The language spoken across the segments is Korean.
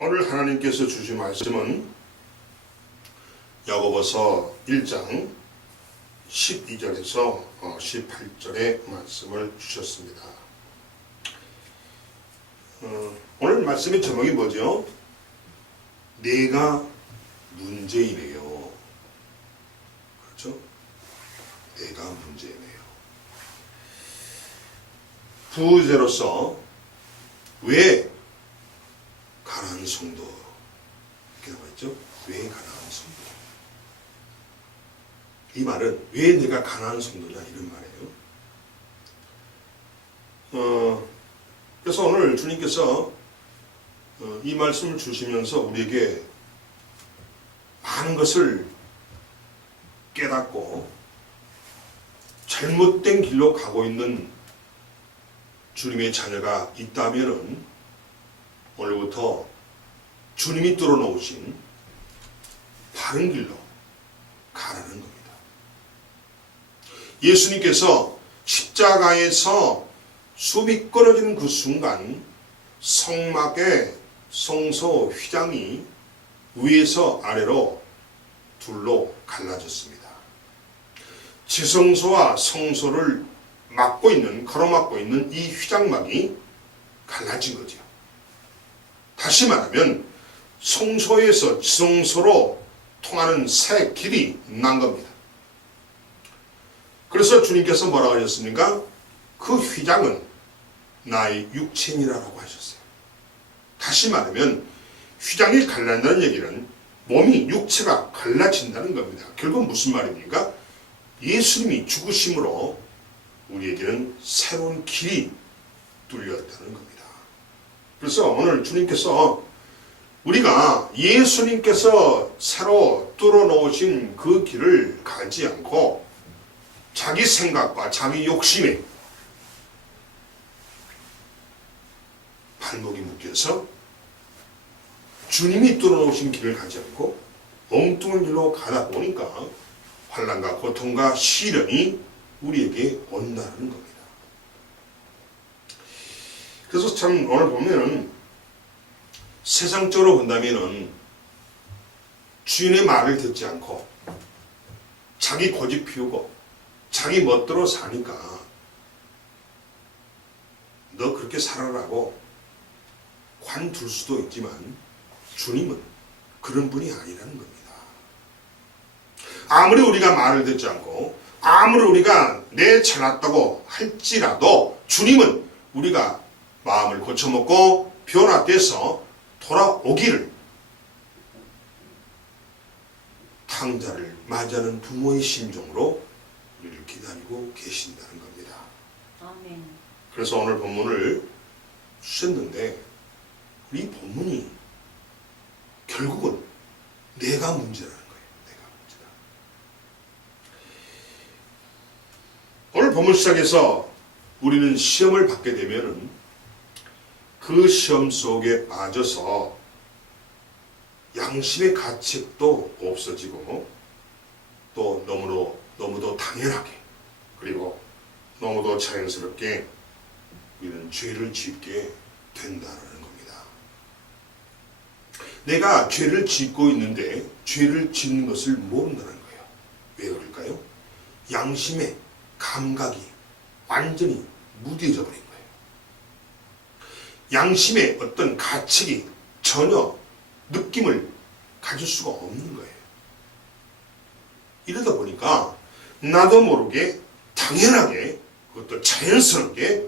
오늘 하나님께서 주신 말씀은 야고보서 1장 12절에서 18절의 말씀을 주셨습니다. 오늘 말씀의 제목이 뭐죠? 내가 문제이네요. 그렇죠? 내가 문제이네요. 부제로서 왜 가난한 성도 이렇게 나와 있죠? 왜 가난한 성도? 이 말은 왜 내가 가난한 성도냐 이런 말이에요. 그래서 오늘 주님께서 이 말씀을 주시면서 우리에게 많은 것을 깨닫고 잘못된 길로 가고 있는 주님의 자녀가 있다면은 오늘부터 주님이 뚫어놓으신 바른 길로 가라는 겁니다. 예수님께서 십자가에서 수비 끊어지는 그 순간 성막의 성소 휘장이 위에서 아래로 둘로 갈라졌습니다. 지성소와 성소를 가로막고 있는 이 휘장막이 갈라진 거죠. 다시 말하면 성소에서 지성소로 통하는 새 길이 난 겁니다. 그래서 주님께서 뭐라고 하셨습니까? 그 휘장은 나의 육체니라고 하셨어요. 다시 말하면 휘장이 갈라진다는 얘기는 몸이 육체가 갈라진다는 겁니다. 결국 무슨 말입니까? 예수님이 죽으심으로 우리에게는 새로운 길이 뚫렸다는 겁니다. 그래서 오늘 주님께서 우리가 예수님께서 새로 뚫어놓으신 그 길을 가지 않고 자기 생각과 자기 욕심에 발목이 묶여서 주님이 뚫어놓으신 길을 가지 않고 엉뚱한 길로 가다 보니까 환난과 고통과 시련이 우리에게 온다는 겁니다. 그래서 참 오늘 보면은 세상적으로 본다면은 주인의 말을 듣지 않고 자기 고집 피우고 자기 멋대로 사니까 너 그렇게 살아라고 관둘 수도 있지만 주님은 그런 분이 아니라는 겁니다. 아무리 우리가 말을 듣지 않고 아무리 우리가 내 잘났다고 할지라도 주님은 우리가 마음을 고쳐먹고 변화돼서 돌아오기를 탕자를 맞이하는 부모의 심정으로 우리를 기다리고 계신다는 겁니다. 아멘. 그래서 오늘 본문을 주셨는데 이 본문이 결국은 내가 문제라는 거예요. 내가 문제다. 오늘 본문 시작해서 우리는 시험을 받게 되면은 그 시험 속에 빠져서 양심의 가책도 없어지고 또 너무도 당연하게 그리고 너무도 자연스럽게 우리는 죄를 짓게 된다는 겁니다. 내가 죄를 짓고 있는데 죄를 짓는 것을 모른다는 거예요. 왜 그럴까요? 양심의 감각이 완전히 무뎌져 버린 거예요. 양심의 어떤 가책이 전혀 느낌을 가질 수가 없는 거예요. 이러다 보니까 나도 모르게 당연하게 그것도 자연스럽게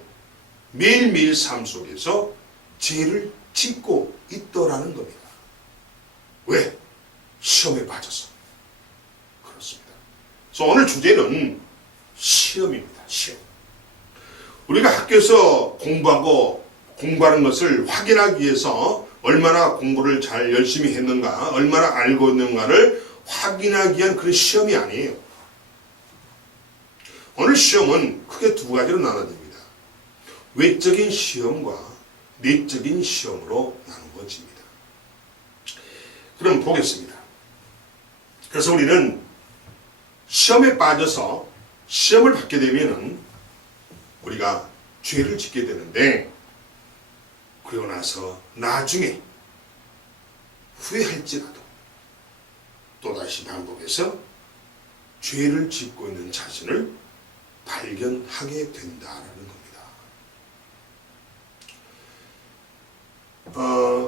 매일매일 삶 속에서 죄를 짓고 있더라는 겁니다. 왜? 시험에 빠져서. 그렇습니다. 그래서 오늘 주제는 시험입니다. 시험. 우리가 학교에서 공부하는 것을 확인하기 위해서 얼마나 공부를 잘 열심히 했는가, 얼마나 알고 있는가를 확인하기 위한 그런 시험이 아니에요. 오늘 시험은 크게 두 가지로 나눠집니다. 외적인 시험과 내적인 시험으로 나누어집니다. 그럼 보겠습니다. 그래서 우리는 시험에 빠져서 시험을 받게 되면은 우리가 죄를 짓게 되는데 그리고 나서 나중에 후회할지라도 또다시 반복해서 죄를 짓고 있는 자신을 발견하게 된다라는 겁니다.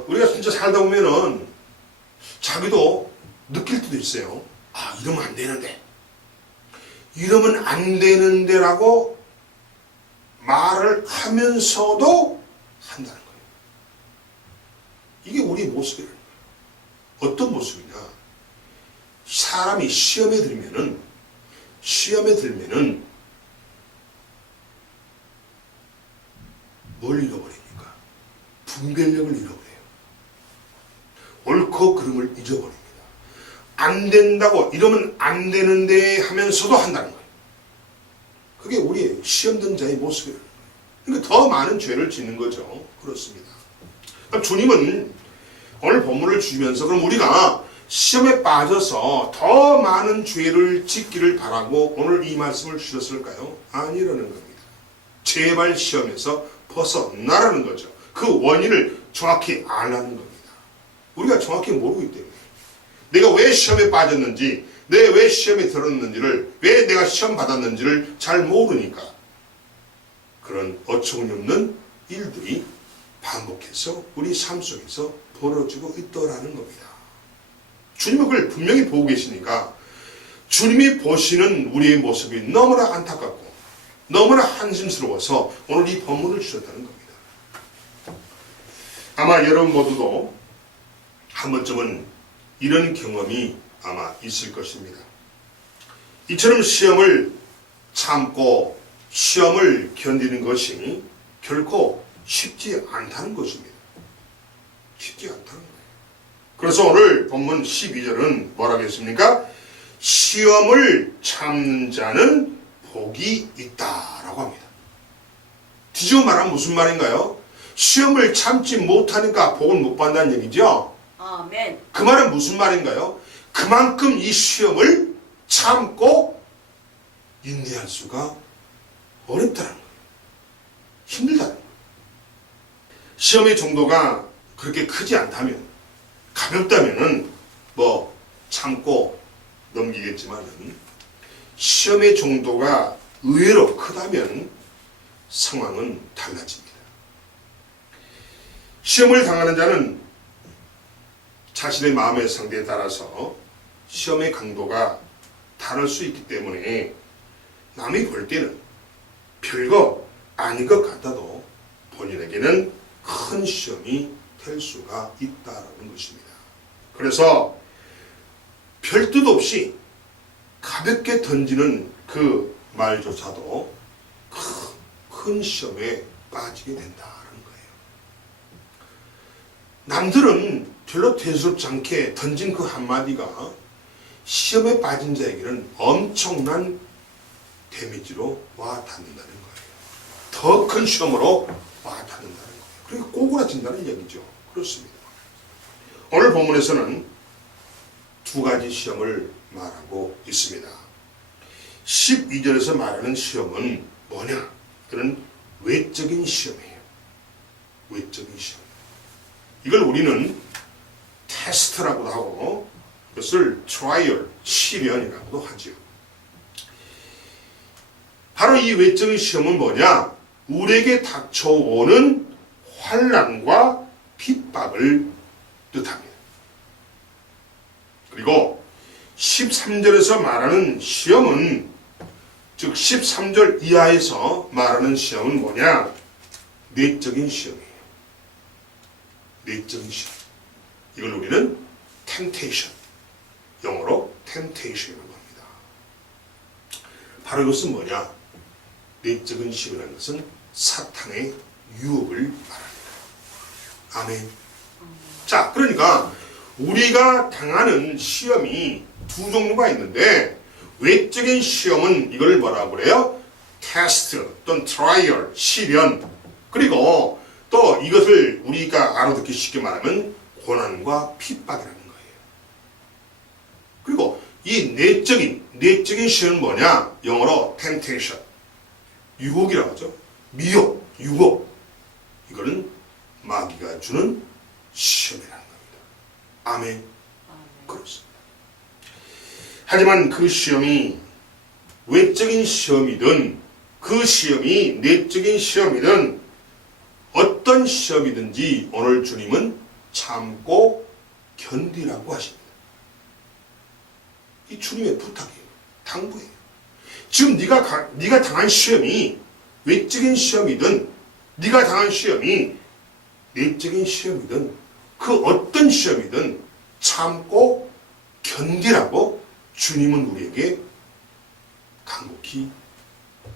우리가 진짜 살다 보면은 자기도 느낄 때도 있어요. 아, 이러면 안 되는데. 이러면 안 되는데라고 말을 하면서도 한다는 거예요. 이게 우리의 모습이라는 거예요. 어떤 모습이냐? 사람이 시험에 들면은 뭘 잃어버립니까? 분별력을 잃어버려요. 옳고 그름을 잊어버립니다. 안 된다고 이러면 안 되는데 하면서도 한다는 거예요. 그게 우리의 시험된 자의 모습이라는 거예요. 그러니까 더 많은 죄를 짓는 거죠. 그렇습니다. 그럼 주님은 오늘 본문을 주시면서 그럼 우리가 시험에 빠져서 더 많은 죄를 짓기를 바라고 오늘 이 말씀을 주셨을까요? 아니라는 겁니다. 제발 시험에서 벗어나라는 거죠. 그 원인을 정확히 알라는 겁니다. 우리가 정확히 모르기 때문에 내가 왜 시험에 빠졌는지, 내가 왜 시험에 들었는지를, 왜 내가 시험 받았는지를 잘 모르니까 그런 어처구니없는 일들이 반복해서 우리 삶 속에서 벌어지고 있더라는 겁니다. 주님은 그걸 분명히 보고 계시니까 주님이 보시는 우리의 모습이 너무나 안타깝고 너무나 한심스러워서 오늘 이 본문을 주셨다는 겁니다. 아마 여러분 모두도 한 번쯤은 이런 경험이 아마 있을 것입니다. 이처럼 시험을 참고 시험을 견디는 것이 결코 쉽지 않다는 것입니다. 쉽지 않다는 거예요. 그래서 오늘 본문 12절은 뭐라고 했습니까? 시험을 참는 자는 복이 있다라고 합니다. 뒤집어 말하면 무슨 말인가요? 시험을 참지 못하니까 복을 못 받는다는 얘기죠? 아멘. 그 말은 무슨 말인가요? 그만큼 이 시험을 참고 인내할 수가 어렵다는 거예요. 힘들다는 거예요. 시험의 정도가 그렇게 크지 않다면, 가볍다면은 뭐 참고 넘기겠지만은 시험의 정도가 의외로 크다면 상황은 달라집니다. 시험을 당하는 자는 자신의 마음의 상태에 따라서 시험의 강도가 다를 수 있기 때문에 남이 볼 때는 별거 아닌 것 같아도 본인에게는 큰 시험이 될 수가 있다는 것입니다. 그래서 별 뜻 없이 가볍게 던지는 그 말조차도 큰 시험에 빠지게 된다는 거예요. 남들은 별로 대수롭지 않게 던진 그 한마디가 시험에 빠진 자에게는 엄청난 데미지로 와 닿는다는 거예요. 더 큰 시험으로 와 닿는다는 거예요. 그러니까 꼬꾸라진다는 얘기죠. 그렇습니다. 오늘 본문에서는 두 가지 시험을 말하고 있습니다. 12절에서 말하는 시험은 뭐냐? 그는 외적인 시험이에요. 외적인 시험. 이걸 우리는 테스트라고도 하고 그것을 트라이얼, 시련이라고도 하죠. 바로 이 외적인 시험은 뭐냐? 우리에게 닥쳐오는 환난과 핍박을 뜻합니다. 그리고 13절에서 말하는 시험은, 즉 13절 이하에서 말하는 시험은 뭐냐? 내적인 시험이에요. 내적인 시험. 이걸 우리는 temptation, 영어로 temptation이라고 합니다. 바로 이것은 뭐냐? 내적인 시험이라는 것은 사탄의 유혹을 말합니다. 아멘. 자, 그러니까 우리가 당하는 시험이 두 종류가 있는데, 외적인 시험은 이걸 뭐라고 그래요? 테스트 또는 트라이얼, 시련. 그리고 또 이것을 우리가 알아듣기 쉽게 말하면 고난과 핍박이라는 거예요. 그리고 이 내적인 시험은 뭐냐? 영어로 temptation, 유혹이라고 하죠. 미혹, 유혹. 이거는 마귀가 주는 시험이라는 겁니다. 아멘. 그렇습니다. 하지만 그 시험이 외적인 시험이든 그 시험이 내적인 시험이든 어떤 시험이든지 오늘 주님은 참고 견디라고 하십니다. 이 주님의 부탁이에요. 당부예요. 지금 네가 당한 시험이 외적인 시험이든 네가 당한 시험이 내적인 시험이든 그 어떤 시험이든 참고 견디라고 주님은 우리에게 간곡히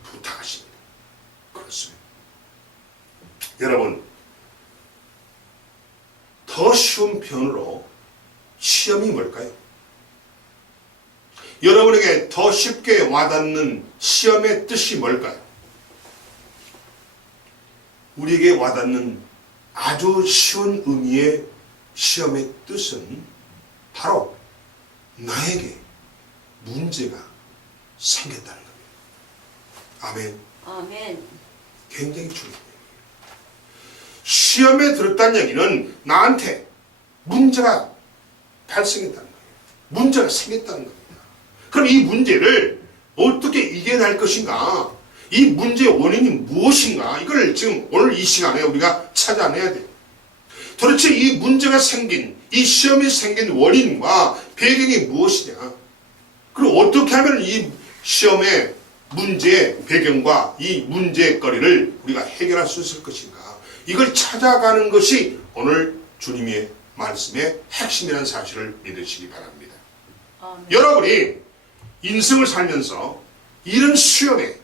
부탁하십니다. 그렇습니다. 여러분, 더 쉬운 편으로 시험이 뭘까요? 여러분에게 더 쉽게 와닿는 시험의 뜻이 뭘까요? 우리에게 와닿는 아주 쉬운 의미의 시험의 뜻은 바로 나에게 문제가 생겼다는 겁니다. 아멘. 아멘. 굉장히 중요합니다. 시험에 들었다는 얘기는 나한테 문제가 발생했다는 거예요. 문제가 생겼다는 겁니다. 그럼 이 문제를 어떻게 이겨낼 것인가? 이 문제의 원인이 무엇인가? 이걸 지금 오늘 이 시간에 우리가 찾아내야 돼요. 도대체 이 문제가 생긴, 이 시험이 생긴 원인과 배경이 무엇이냐? 그리고 어떻게 하면 이 시험의 문제의 배경과 이 문제거리를 우리가 해결할 수 있을 것인가? 이걸 찾아가는 것이 오늘 주님의 말씀의 핵심이라는 사실을 믿으시기 바랍니다. 여러분이 인생을 살면서 이런 시험에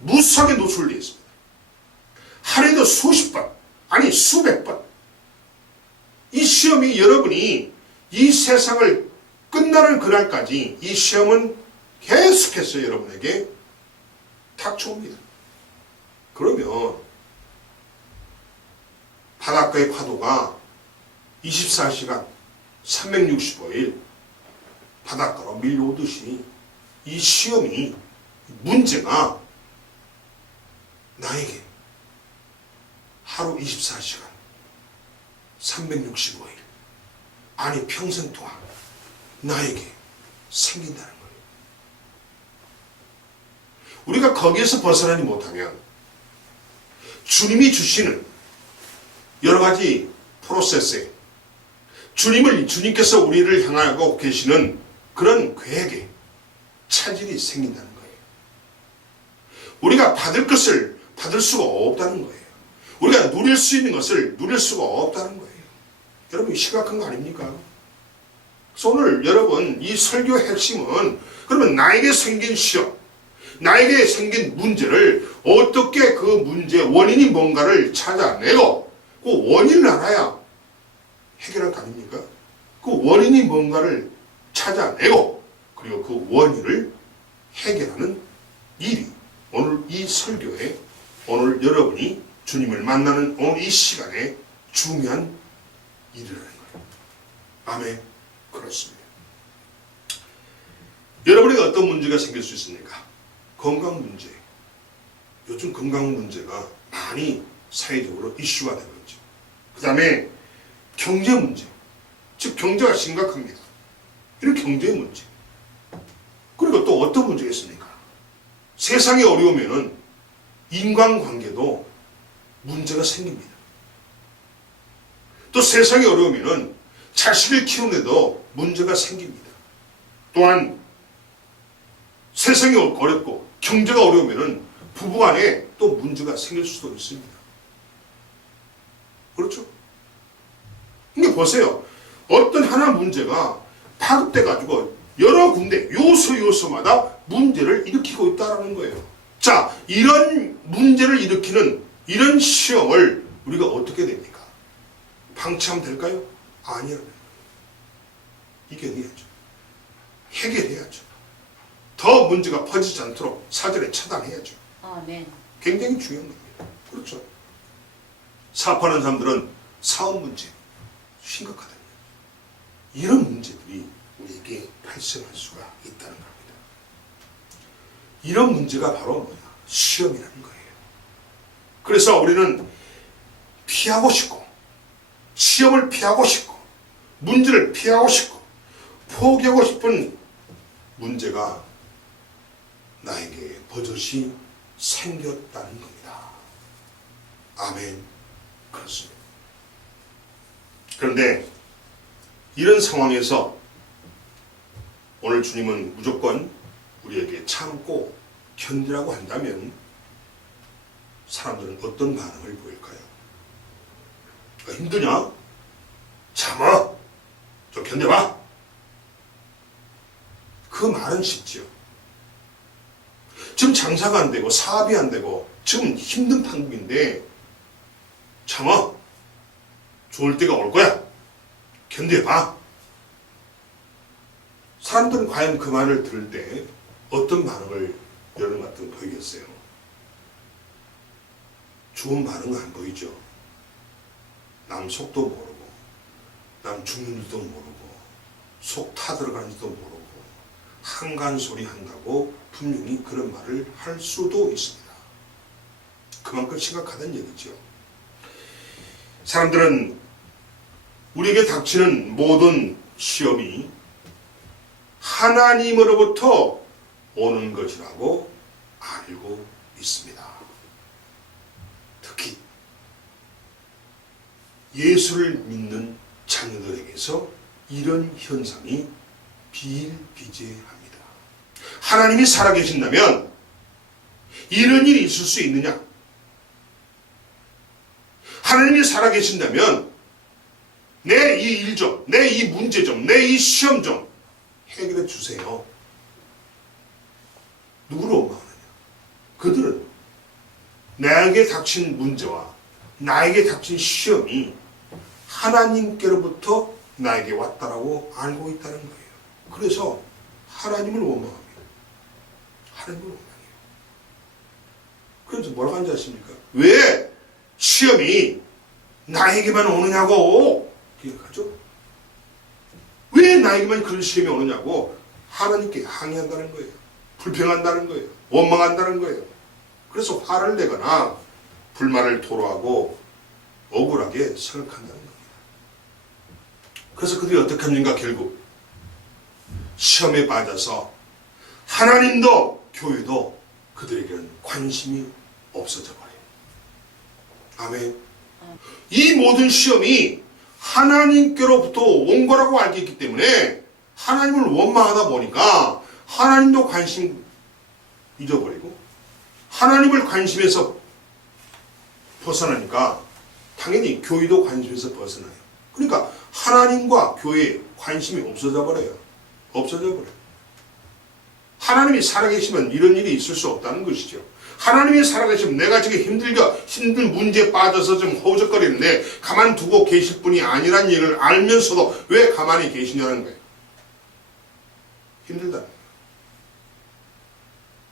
무수하게 노출되어 있습니다. 하루에도 수십 번, 아니 수백 번. 이 시험이 여러분이 이 세상을 끝나는 그날까지 이 시험은 계속해서 여러분에게 닥쳐옵니다. 그러면 바닷가의 파도가 24시간 365일 바닷가로 밀려오듯이 이 시험이, 문제가 나에게 하루 24시간 365일 아니 평생 동안 나에게 생긴다는 거예요. 우리가 거기에서 벗어나지 못하면 주님이 주시는 여러 가지 프로세스에 주님께서 우리를 향하고 계시는 그런 계획에 차질이 생긴다는 거예요. 우리가 받을 것을 받을 수가 없다는 거예요. 우리가 누릴 수 있는 것을 누릴 수가 없다는 거예요. 여러분, 심각한 거 아닙니까? 그래서 오늘 여러분, 이 설교의 핵심은 그러면 나에게 생긴 시험, 나에게 생긴 문제를 어떻게 그 문제의 원인이 뭔가를 찾아내고 그 원인을 알아야 해결할 거 아닙니까? 그 원인이 뭔가를 찾아내고 그리고 그 원인을 해결하는 일이 오늘 이 설교에, 오늘 여러분이 주님을 만나는 오늘 이 시간에 중요한 일이라는 거예요. 아멘. 그렇습니다. 여러분에게 어떤 문제가 생길 수 있습니까? 건강 문제. 요즘 건강 문제가 많이 사회적으로 이슈가 되고 있죠. 그 다음에 경제 문제. 즉 경제가 심각합니다. 이런 경제 문제. 그리고 또 어떤 문제가 있습니까? 세상이 어려우면은 인간관계도 문제가 생깁니다. 또 세상이 어려우면은 자식을 키우는데도 문제가 생깁니다. 또한 세상이 어렵고 경제가 어려우면은 부부간에 또 문제가 생길 수도 있습니다. 그렇죠? 근데 보세요. 어떤 하나 문제가 파급돼 가지고 여러 군데 요소마다 문제를 일으키고 있다는 거예요. 자, 이런 문제를 일으키는 이런 시험을 우리가 어떻게 됩니까? 방치하면 될까요? 아니라는 거예요. 이겨내야죠. 해결해야죠. 더 문제가 퍼지지 않도록 사전에 차단해야죠. 아멘. 굉장히 중요한 겁니다. 그렇죠. 사업하는 사람들은 사업 문제 심각하다는 거예요. 이런 문제들이 우리에게 발생할 수가 있다는 겁니다. 이런 문제가 바로 뭐냐? 시험이라는 거예요. 그래서 우리는 피하고 싶고 시험을 피하고 싶고 문제를 피하고 싶고 포기하고 싶은 문제가 나에게 버젓이 생겼다는 겁니다. 아멘. 그렇습니다. 그런데 이런 상황에서 오늘 주님은 무조건 우리에게 참고 견디라고 한다면 사람들은 어떤 반응을 보일까요? 힘드냐? 참아! 좀 견뎌봐! 그 말은 쉽지요. 지금 장사가 안 되고 사업이 안 되고 지금 힘든 판국인데 참아! 좋을 때가 올 거야! 견뎌봐! 사람들은 과연 그 말을 들을 때 어떤 반응을 여러분 같은 보이겠어요? 좋은 반응은 안 보이죠. 남 속도 모르고 남 죽는 줄도 모르고 속 타들어가는 줄도 모르고 한간소리 한다고 분명히 그런 말을 할 수도 있습니다. 그만큼 심각하다는 얘기죠. 사람들은 우리에게 닥치는 모든 시험이 하나님으로부터 오는 것이라고 알고 있습니다. 특히 예수를 믿는 자녀들에게서 이런 현상이 비일비재합니다. 하나님이 살아계신다면 이런 일이 있을 수 있느냐? 하나님이 살아계신다면 내 이 일 좀, 내 이 문제 좀, 내 이 시험 좀 해결해 주세요. 누구를 원망하느냐? 그들은 나에게 닥친 문제와 나에게 닥친 시험이 하나님께로부터 나에게 왔다라고 알고 있다는 거예요. 그래서 하나님을 원망합니다. 하나님을 원망해요. 그래서 뭐라고 하는지 아십니까? 왜 시험이 나에게만 오느냐고 기억하죠? 왜 나에게만 그런 시험이 오느냐고 하나님께 항의한다는 거예요. 불평한다는 거예요. 원망한다는 거예요. 그래서 화를 내거나 불만을 토로하고 억울하게 생각한다는 겁니다. 그래서 그들이 어떻게 합니까? 결국 시험에 빠져서 하나님도 교회도 그들에게는 관심이 없어져 버려요. 아멘. 이 모든 시험이 하나님께로부터 온 거라고 알고 있기 때문에 하나님을 원망하다 보니까 하나님도 관심 잊어버리고 하나님을 관심에서 벗어나니까 당연히 교회도 관심에서 벗어나요. 그러니까 하나님과 교회에 관심이 없어져 버려요. 없어져 버려요. 하나님이 살아계시면 이런 일이 있을 수 없다는 것이죠. 하나님이 살아계시면 내가 지금 힘든 문제에 빠져서 좀 허우적거리는데 가만두고 계실 분이 아니란 얘기를 알면서도 왜 가만히 계시냐는 거예요. 힘들다는 거예요.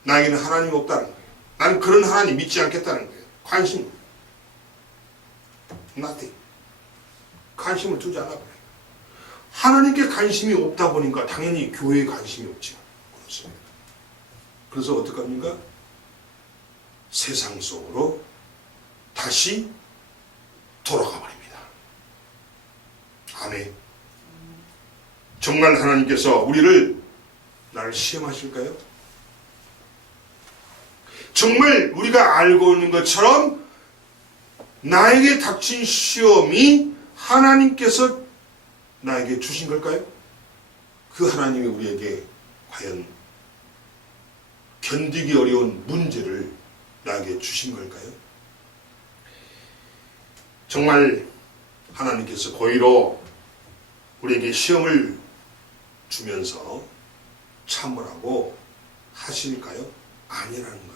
나에게는 하나님이 없다는 거예요. 나는 그런 하나님 믿지 않겠다는 거예요. 관심. nothing. 관심을 두지 않아 버려요. 하나님께 관심이 없다 보니까 당연히 교회에 관심이 없죠. 그렇습니다. 그래서 어떡합니까? 세상 속으로 다시 돌아가 버립니다. 아멘. 정말 하나님께서 우리를 나를 시험하실까요? 정말 우리가 알고 있는 것처럼 나에게 닥친 시험이 하나님께서 나에게 주신 걸까요? 그 하나님이 우리에게 과연 견디기 어려운 문제를 나에게 주신 걸까요? 정말 하나님께서 고의로 우리에게 시험을 주면서 참으라고 하실까요? 아니라는 겁니다.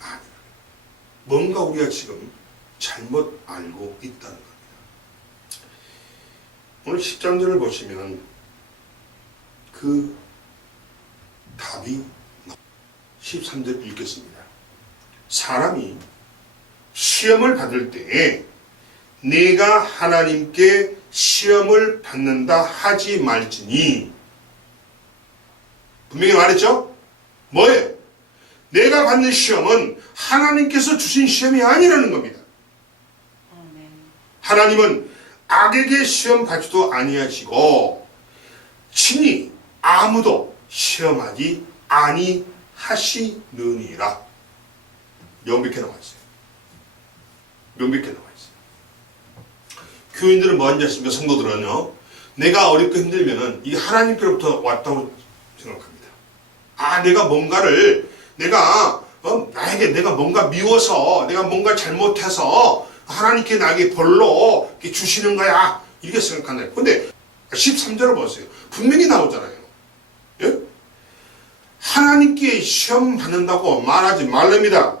아니라는 겁니다. 뭔가 우리가 지금 잘못 알고 있다는 겁니다. 오늘 13절을 보시면 그 답이 13절 읽겠습니다. 사람이 시험을 받을 때에 내가 하나님께 시험을 받는다 하지 말지니, 분명히 말했죠? 뭐예요? 내가 받는 시험은 하나님께서 주신 시험이 아니라는 겁니다. 하나님은 악에게 시험 받지도 아니하시고 친히 아무도 시험하지 아니하시느니라. 명백히 나와 있어요. 명백히 나와 있어요. 교인들은 뭐 하는지 아십니까? 성도들은요, 내가 어렵고 힘들면은 이게 하나님께로부터 왔다고 생각합니다. 내가 뭔가를 나에게 내가 뭔가 미워서 내가 뭔가 잘못해서 하나님께 나에게 벌로 주시는 거야, 이렇게 생각한다. 근데 13절을 보세요. 분명히 나오잖아요. 예? 하나님께 시험 받는다고 말하지 말랍니다.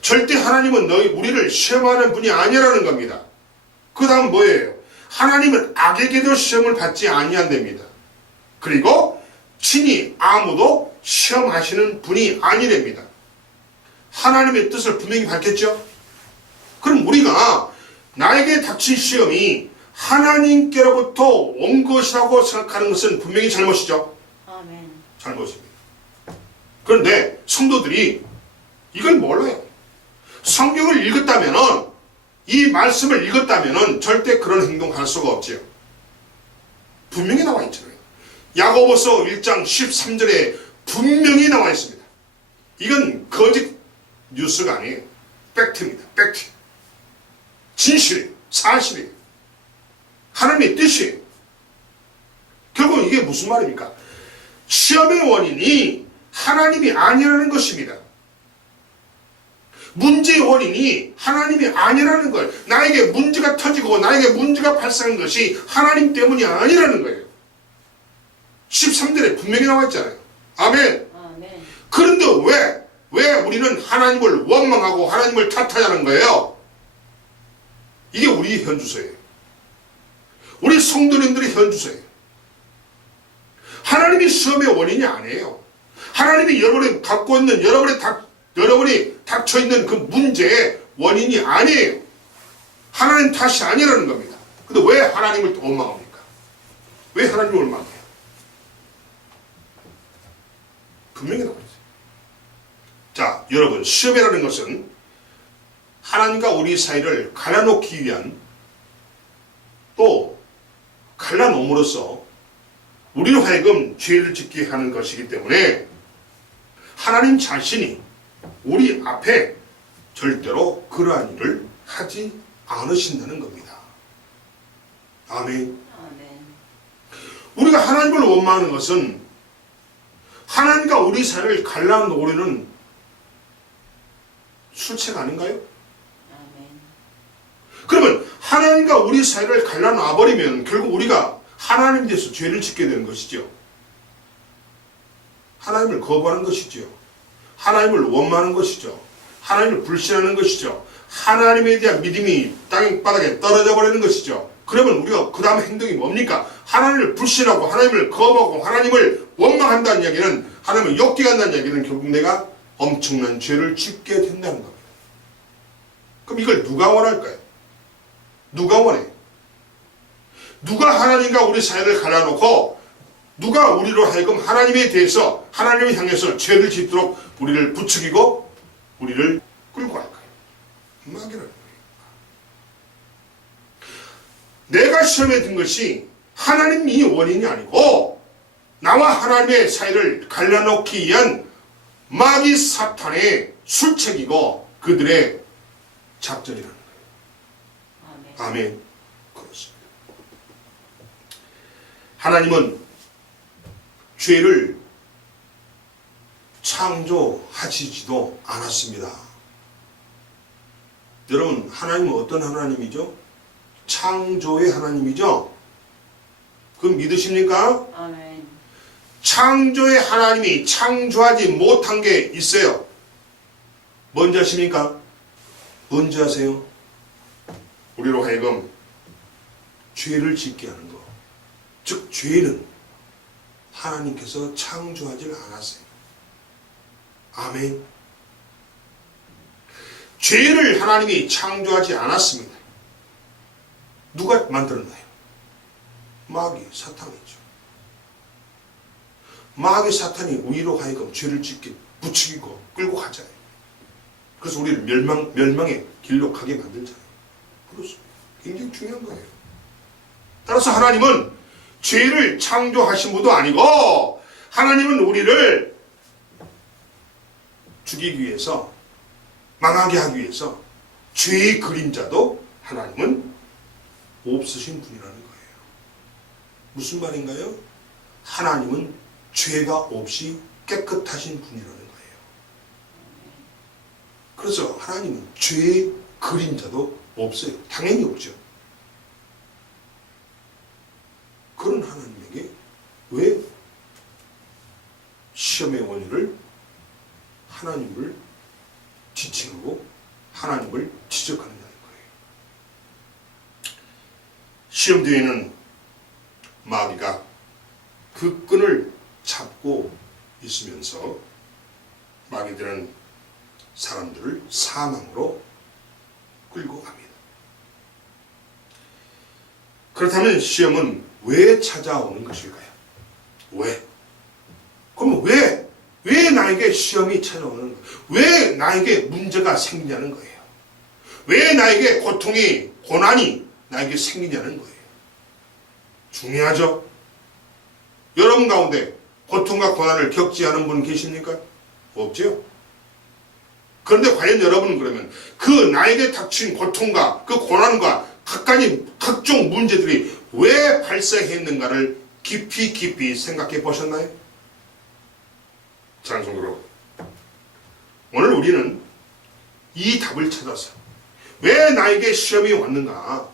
절대 하나님은 우리를 시험하는 분이 아니라는 겁니다. 그 다음 뭐예요? 하나님은 악에게도 시험을 받지 아니한답니다. 그리고 친히 아무도 시험하시는 분이 아니랍니다. 하나님의 뜻을 분명히 밝혔죠? 그럼 우리가 나에게 닥친 시험이 하나님께로부터 온 것이라고 생각하는 것은 분명히 잘못이죠? 아멘. 잘못입니다. 그런데 성도들이 이걸 몰라요. 성경을 읽었다면은, 이 말씀을 읽었다면은 절대 그런 행동할 수가 없지요. 분명히 나와 있잖아요. 야고보서 1장 13절에 분명히 나와 있습니다. 이건 거짓 뉴스가 아니에요. 팩트입니다. 팩트. 진실이에요. 사실이에요. 하나님의 뜻이에요. 결국 이게 무슨 말입니까? 시험의 원인이 하나님이 아니라는 것입니다. 문제의 원인이 하나님이 아니라는 거예요. 나에게 문제가 터지고 나에게 문제가 발생한 것이 하나님 때문이 아니라는 거예요. 13절에 분명히 나와 있잖아요. 아멘. 아멘. 그런데 왜 우리는 하나님을 원망하고 하나님을 탓하냐는 거예요. 이게 우리의 현주소예요. 우리 성도님들의 현주소예요. 하나님이 시험의 원인이 아니에요. 하나님이 여러분이 갖고 있는 여러분이 닥쳐있는 그 문제의 원인이 아니에요. 하나님 탓이 아니라는 겁니다. 근데 왜 하나님을 원망합니까? 왜 하나님을 원망해요? 분명히 나와 있어요. 자, 여러분, 시험이라는 것은 하나님과 우리 사이를 갈라놓기 위한, 또 갈라놓음으로써 우리로 하여금 죄를 짓게 하는 것이기 때문에 하나님 자신이 우리 앞에 절대로 그러한 일을 하지 않으신다는 겁니다. 아멘. 아멘. 우리가 하나님을 원망하는 것은 하나님과 우리 사이를 갈라놓으려는 술책 아닌가요? 아멘. 그러면 하나님과 우리 사이를 갈라놔버리면 결국 우리가 하나님에 대해서 죄를 짓게 되는 것이죠. 하나님을 거부하는 것이죠. 하나님을 원망하는 것이죠. 하나님을 불신하는 것이죠. 하나님에 대한 믿음이 땅바닥에 떨어져 버리는 것이죠. 그러면 우리가 그 다음 행동이 뭡니까? 하나님을 불신하고 하나님을 거부하고 하나님을 원망한다는 이야기는, 하나님을 욕되한다는 이야기는 결국 내가 엄청난 죄를 짓게 된다는 겁니다. 그럼 이걸 누가 원할까요? 누가 원해? 누가 하나님과 우리 사이를 갈라놓고 누가 우리로 하여금 하나님에 대해서, 하나님을 향해서 죄를 짓도록 우리를 부추기고 우리를 끌고 갈까요? 마귀라는 거예요. 내가 시험에 든 것이 하나님이 원인이 아니고 나와 하나님의 사이를 갈라놓기 위한 마귀 사탄의 술책이고 그들의 작전이라는 거예요. 아멘. 아멘. 그렇습니다. 하나님은 죄를 창조하시지도 않았습니다. 여러분, 하나님은 어떤 하나님이죠? 창조의 하나님이죠? 그럼 믿으십니까? 아멘. 창조의 하나님이 창조하지 못한 게 있어요. 뭔지 아십니까? 뭔지 아세요? 우리로 하여금 죄를 짓게 하는 거. 즉 죄는 하나님께서 창조하지 않았어요. 아멘. 죄를 하나님이 창조하지 않았습니다. 누가 만들었나요? 마귀, 사탄이죠. 마귀, 사탄이 우리로 하여금 죄를 짓게 부추기고 끌고 가잖아요. 그래서 우리를 멸망의 길로 가게 만들잖아요. 그렇습니다. 굉장히 중요한 거예요. 따라서 하나님은 죄를 창조하신 분도 아니고 하나님은 우리를 죽이기 위해서, 망하게 하기 위해서 죄의 그림자도 하나님은 없으신 분이라는 거예요. 무슨 말인가요? 하나님은 죄가 없이 깨끗하신 분이라는 거예요. 그래서 하나님은 죄의 그림자도 없어요. 당연히 없죠. 그런 하나님에게 왜 시험의 원인을 하나님을 지칭하고 하나님을 지적하느냐는 거예요. 시험 뒤에는 마귀가 그 끈을 잡고 있으면서 마귀들은 사람들을 사망으로 끌고 갑니다. 그렇다면 시험은 왜 찾아오는 것일까요? 왜? 그러면 왜 나에게 시험이 찾아오는 거예요? 왜 나에게 문제가 생기냐는 거예요? 왜 나에게 고통이, 고난이 나에게 생기냐는 거예요? 중요하죠? 여러분 가운데 고통과 고난을 겪지 않은 분 계십니까? 없죠? 그런데 과연 여러분은 그러면 그 나에게 닥친 고통과 그 고난과 각종 문제들이 왜 발생했는가를 깊이 생각해 보셨나요? 장성으로 오늘 우리는 이 답을 찾아서 왜 나에게 시험이 왔는가,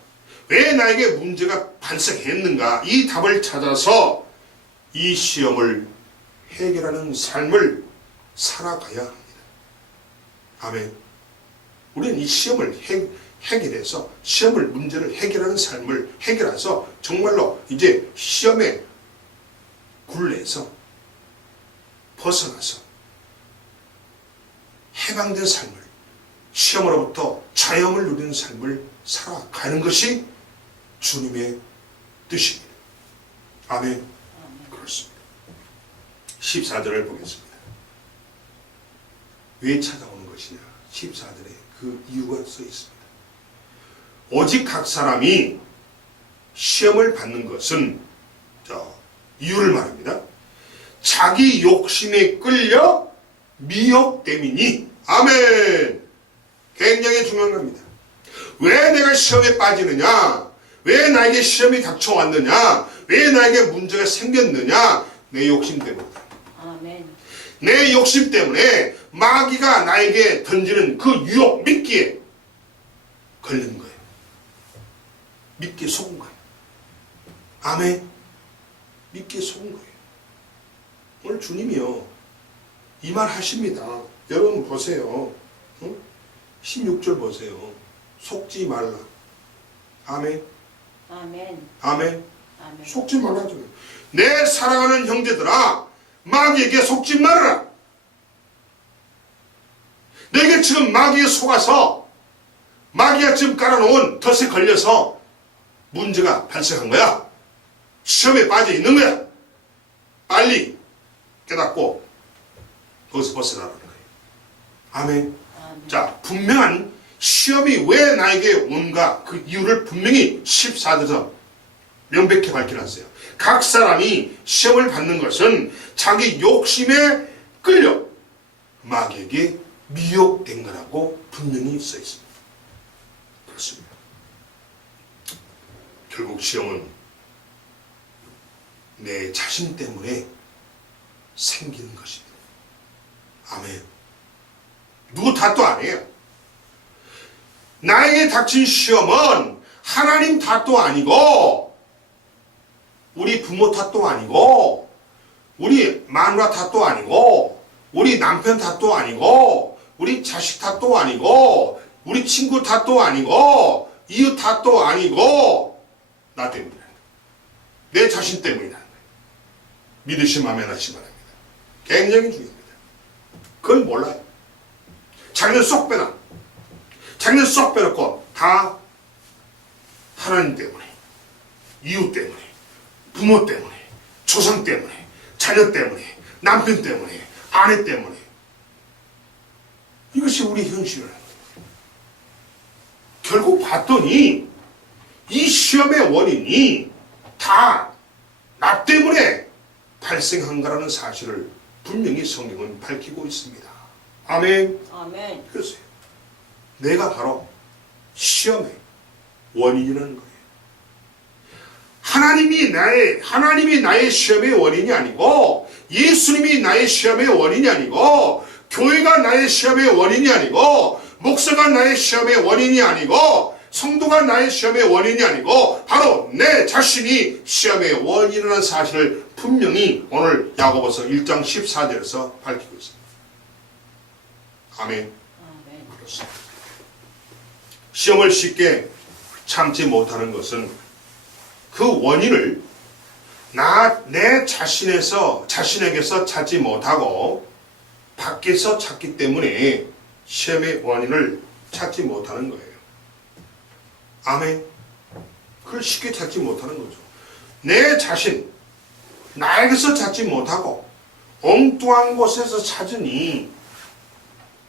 왜 나에게 문제가 발생했는가, 이 답을 찾아서 이 시험을 해결하는 삶을 살아가야 합니다. 아멘. 우리는 이 시험을 해결해서 문제를 해결하는 삶을 해결해서 정말로 이제 시험의 굴레에서 벗어나서 해방된 삶을, 시험으로부터 자유함을 누리는 삶을 살아가는 것이 주님의 뜻입니다. 아멘. 그렇습니다. 14절을 보겠습니다. 왜 찾아오는 것이냐? 14절에 그 이유가 써 있습니다. 오직 각 사람이 시험을 받는 것은 이유를 말합니다. 자기 욕심에 끌려 미혹됨이니. 아멘. 굉장히 중요한 겁니다. 왜 내가 시험에 빠지느냐? 왜 나에게 시험이 닥쳐왔느냐? 왜 나에게 문제가 생겼느냐? 내 욕심 때문이다. 아멘. 내 욕심 때문에 마귀가 나에게 던지는 그 유혹, 미끼에 걸린 거예요. 미끼에 속은 거예요. 아멘. 미끼에 속은 거예요. 오늘 주님이요, 이 말 하십니다. 여러분 보세요. 16절 보세요. 속지 말라. 아멘. 아멘. 아멘. 아멘. 속지 말라죠. 내 사랑하는 형제들아, 마귀에게 속지 말아라. 내게 지금 마귀에 속아서 마귀가 지금 깔아놓은 덫에 걸려서 문제가 발생한 거야. 시험에 빠져 있는 거야. 빨리 깨닫고 거기서 벗어나라는 거예요. 아멘. 아멘. 자, 분명한 시험이 왜 나에게 온가 그 이유를 분명히 14절에서 명백히 밝혀놨어요. 각 사람이 시험을 받는 것은 자기 욕심에 끌려 마귀에게 미혹된 거라고 분명히 써 있습니다. 그렇습니다. 결국 시험은 내 자신 때문에 생기는 것입니다. 아멘. 누구 탓도 아니에요. 나에게 닥친 시험은 하나님 탓도 아니고, 우리 부모 탓도 아니고, 우리 마누라 탓도 아니고, 우리 남편 탓도 아니고, 우리 자식 탓도 아니고, 우리 친구 탓도 아니고, 이웃 탓도 아니고, 나 때문이다. 내 자신 때문이다. 믿으시면 아멘 하시기 바랍니다. 굉장히 중요합니다. 그건 몰라요. 자기는 쏙 빼놔. 자기는 쏙 빼놓고 다 하나님 때문에, 이웃 때문에, 부모 때문에, 조상 때문에, 자녀 때문에, 남편 때문에, 아내 때문에. 이것이 우리 현실이라는 거예요. 결국 봤더니 이 시험의 원인이 다 나 때문에 발생한 거라는 사실을 분명히 성경은 밝히고 있습니다. 아멘. 아멘. 그래서요. 내가 바로 시험의 원인이라는 거예요. 하나님이 나의 시험의 원인이 아니고, 예수님이 나의 시험의 원인이 아니고, 교회가 나의 시험의 원인이 아니고, 목사가 나의 시험의 원인이 아니고, 성도가 나의 시험의 원인이 아니고, 바로 내 자신이 시험의 원인이라는 사실을 분명히 오늘 야고보서 1장 14절에서 밝히고 있습니다. 아멘. 아멘. 그렇습니다. 시험을 쉽게 참지 못하는 것은 그 원인을 내 자신에게서 찾지 못하고 밖에서 찾기 때문에 시험의 원인을 찾지 못하는 거예요. 아멘. 그걸 쉽게 찾지 못하는 거죠. 내 자신, 나에게서 찾지 못하고 엉뚱한 곳에서 찾으니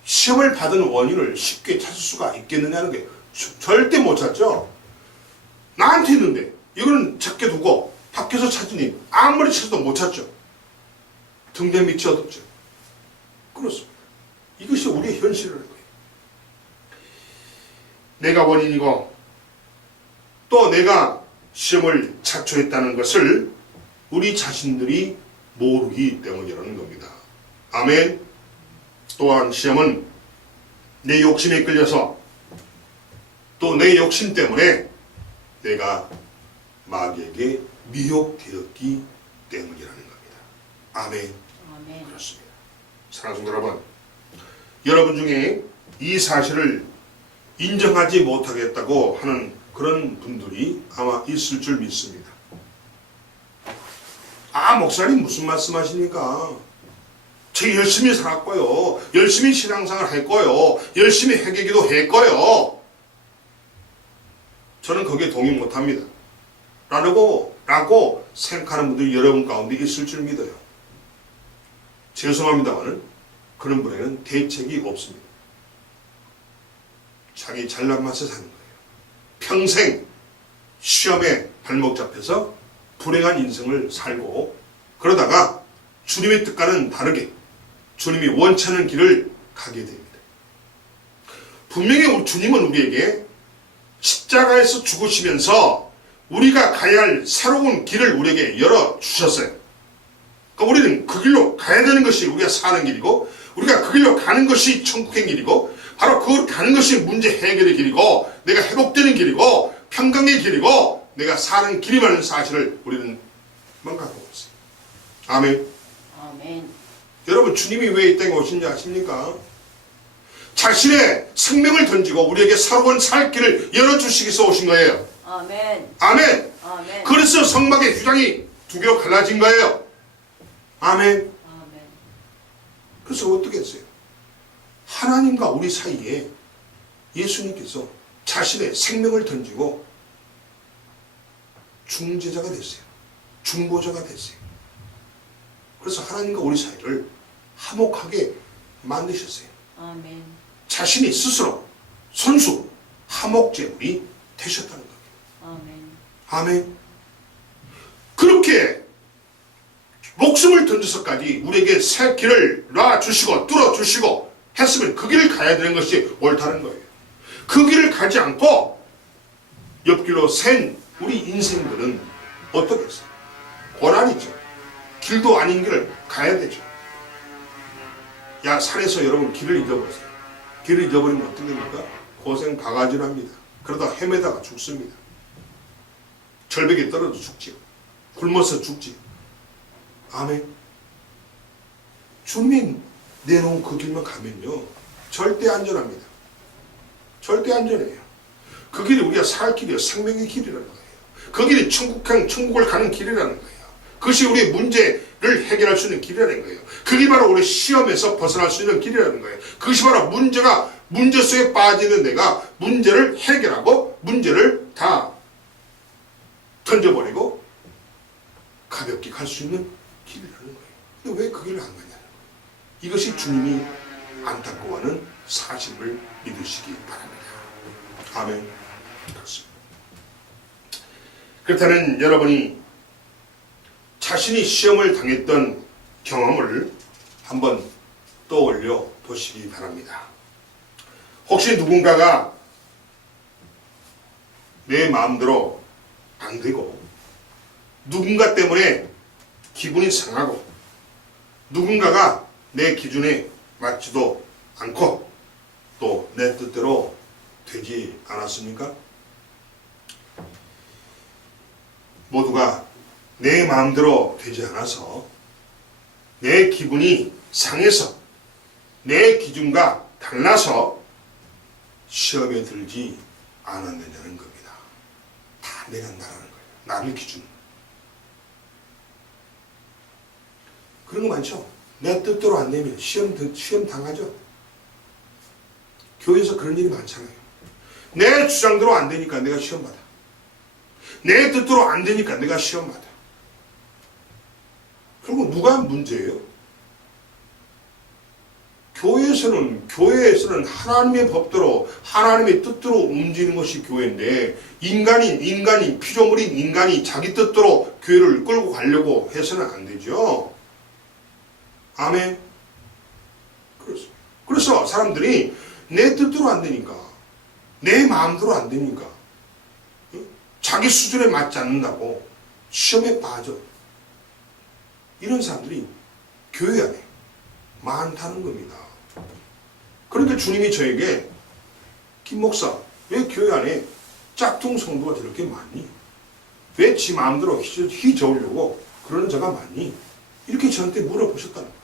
시험을 받은 원인을 쉽게 찾을 수가 있겠느냐는 게 절대 못 찾죠. 나한테 있는데 이거는 찾게 두고 밖에서 찾으니 아무리 찾아도 못 찾죠. 등대 밑이 어둡죠. 그렇습니다. 이것이 우리의 현실이라는 거예요. 내가 원인이고 또 내가 시험을 자초했다는 것을 우리 자신들이 모르기 때문이라는 겁니다. 아멘. 또한 시험은 내 욕심에 끌려서 또 내 욕심 때문에 내가 마귀에게 미혹되었기 때문이라는 겁니다. 아멘. 아멘. 그렇습니다. 사랑하는 여러분, 여러분 중에 이 사실을 인정하지 못하겠다고 하는 그런 분들이 아마 있을 줄 믿습니다. 목사님 무슨 말씀하십니까? 저 열심히 살았고요. 열심히 신앙생활 했고요. 열심히 회개기도 했고요. 저는 거기에 동의 못합니다. 라고 생각하는 분들이 여러분 가운데 있을 줄 믿어요. 죄송합니다만 그런 분에게는 대책이 없습니다. 자기 잘난 맛에 사는 거예요. 평생 시험에 발목 잡혀서 불행한 인생을 살고 그러다가 주님의 뜻과는 다르게 주님이 원치 않는 길을 가게 됩니다. 분명히 주님은 우리에게 십자가에서 죽으시면서 우리가 가야 할 새로운 길을 우리에게 열어주셨어요. 그러니까 우리는 그 길로 가야 되는 것이 우리가 사는 길이고 우리가 그 길로 가는 것이 천국의 길이고 바로 그 가는 것이 문제 해결의 길이고 내가 회복되는 길이고 평강의 길이고 내가 사는 길이라는 사실을 우리는 망각하고 있어요. 아멘. 아멘. 여러분 주님이 왜 이 땅에 오신지 아십니까? 자신의 생명을 던지고 우리에게 새로운 살 길을 열어주시기 위해서 오신 거예요. 아멘. 아멘. 아멘. 그래서 성막의 휘장이 두 개로 갈라진 거예요. 아멘. 아멘. 그래서 어떻게 했어요? 하나님과 우리 사이에 예수님께서 자신의 생명을 던지고 중재자가 됐어요. 중보자가 됐어요. 그래서 하나님과 우리 사이를 화목하게 만드셨어요. 아멘. 자신이 스스로 선수 화목제물이 되셨다는 겁니다. 아멘. 아멘. 그렇게 목숨을 던져서까지 우리에게 새 길을 놔주시고 뚫어주시고 했으면 그 길을 가야 되는 것이 옳다는 거예요. 그 길을 가지 않고 옆길로 샌 우리 인생들은 어떻게 했어요? 고난이죠. 길도 아닌 길을 가야 되죠. 산에서 여러분 길을 잊어버렸어요. 길을 잊어버리면 어떻게 됩니까? 고생 바가지를 합니다. 그러다 헤매다가 죽습니다. 절벽에 떨어져 죽지요. 굶어서 죽지요. 아멘. 주님이 내놓은 그 길만 가면요 절대 안전합니다. 절대 안전해요. 그 길이 우리가 살 길이요 생명의 길이라는 거예요. 그 길이 천국을 가는 길이라는 거예요. 그것이 우리의 문제를 해결할 수 있는 길이라는 거예요. 그게 바로 우리 시험에서 벗어날 수 있는 길이라는 거예요. 그것이 바로 문제 속에 빠지는 내가 문제를 해결하고 문제를 다 던져버리고 가볍게 갈 수 있는 길이라는 거예요. 근데 왜 그 길을 안 가냐는 거예요. 이것이 주님이 안타까워하는 사실을 믿으시기 바랍니다. 아멘. 그렇습니다. 그렇다면 여러분이 자신이 시험을 당했던 경험을 한번 떠올려 보시기 바랍니다. 혹시 누군가가 내 마음대로 안 되고 누군가 때문에 기분이 상하고 누군가가 내 기준에 맞지도 않고 또 내 뜻대로 되지 않았습니까? 모두가 내 마음대로 되지 않아서 내 기분이 상해서 내 기준과 달라서 시험에 들지 않았느냐는 겁니다. 다 내가 나라는 거예요. 나를 기준. 그런 거 많죠? 내 뜻대로 안 되면 시험 당하죠? 교회에서 그런 일이 많잖아요. 내 주장대로 안 되니까 내가 시험 받아. 내 뜻대로 안 되니까 내가 시험 받아. 결국 누가 문제예요? 교회에서는 하나님의 법대로 하나님의 뜻대로 움직이는 것이 교회인데 인간이 피조물인 인간이 자기 뜻대로 교회를 끌고 가려고 해서는 안 되죠. 아멘. 그래서 사람들이 내 뜻대로 안 되니까 내 마음대로 안 되니까 자기 수준에 맞지 않는다고 시험에 빠져. 이런 사람들이 교회 안에 많다는 겁니다. 그러니까 주님이 저에게 김 목사 왜 교회 안에 짝퉁 성도가 저렇게 많니? 왜 지 마음대로 휘저으려고 그러는 자가 많니? 이렇게 저한테 물어보셨다는 거예요.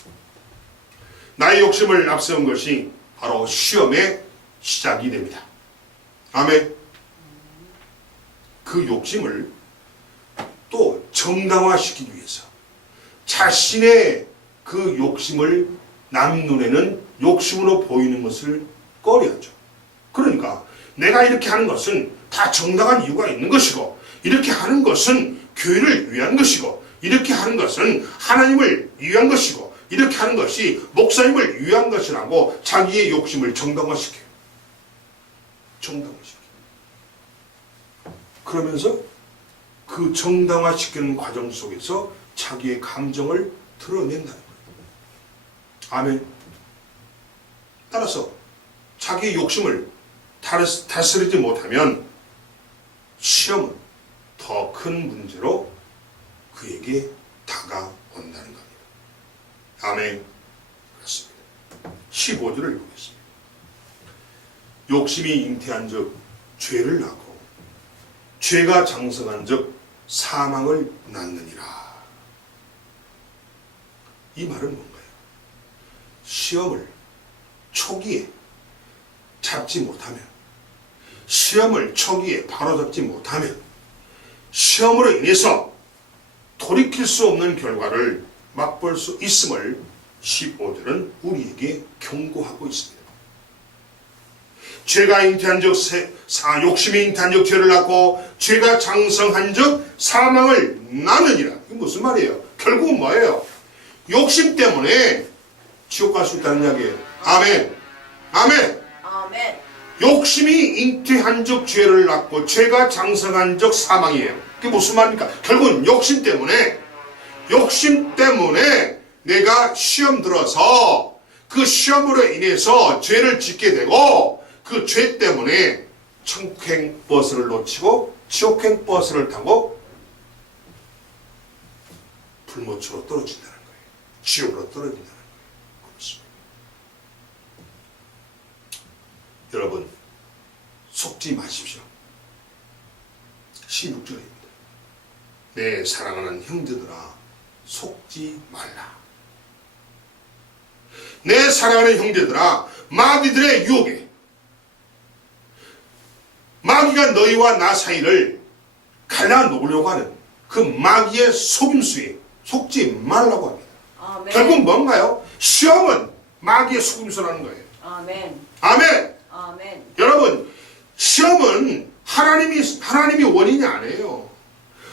나의 욕심을 앞세운 것이 바로 시험의 시작이 됩니다. 아멘. 그 욕심을 또 정당화시키기 위해서 자신의 그 욕심을 남 눈에는 욕심으로 보이는 것을 꺼려하죠. 그러니까 내가 이렇게 하는 것은 다 정당한 이유가 있는 것이고 이렇게 하는 것은 교회를 위한 것이고 이렇게 하는 것은 하나님을 위한 것이고 이렇게 하는 것이 목사님을 위한 것이라고 자기의 욕심을 정당화시켜요. 정당화시켜요. 그러면서 그 정당화시키는 과정 속에서 자기의 감정을 드러낸다는 거예요. 아멘. 따라서 자기의 욕심을 다스리지 못하면 시험은 더 큰 문제로 그에게 다가온다는 겁니다. 아멘. 그렇습니다. 15절을 읽겠습니다. 욕심이 잉태한 즉 죄를 낳고 죄가 장성한 즉 사망을 낳느니라. 이 말은 뭔가요? 시험을 초기에 잡지 못하면 시험을 초기에 바로잡지 못하면 시험으로 인해서 돌이킬 수 없는 결과를 맛볼 수 있음을 15절은 우리에게 경고하고 있습니다. 죄가 잉태한 즉 욕심이 잉태한 즉 죄를 낳고 죄가 장성한 즉 사망을 낳느니라. 이게 무슨 말이에요? 결국은 뭐예요? 욕심 때문에 지옥 갈 수 있다는 이야기예요. 아멘. 아멘. 아멘. 욕심이 잉태한 즉 죄를 낳고 죄가 장성한 즉 사망이에요. 그게 무슨 말입니까? 결국은 욕심 때문에 내가 시험 들어서 그 시험으로 인해서 죄를 짓게 되고 그 죄 때문에 천국행 버스를 놓치고 지옥행 버스를 타고 불모초로 떨어진다는 거예요. 지옥으로 떨어진다는 거예요. 그렇습니다. 여러분 속지 마십시오. 16절입니다. 내 사랑하는 형제들아 속지 말라. 내 사랑하는 형제들아 마귀들의 유혹에 마귀가 너희와 나 사이를 갈라놓으려고 하는 그 마귀의 속임수에 속지 말라고 합니다. 아멘. 결국 뭔가요? 시험은 마귀의 속임수라는 거예요. 아멘. 아멘. 아멘. 여러분 시험은 하나님이 원인이 아니에요.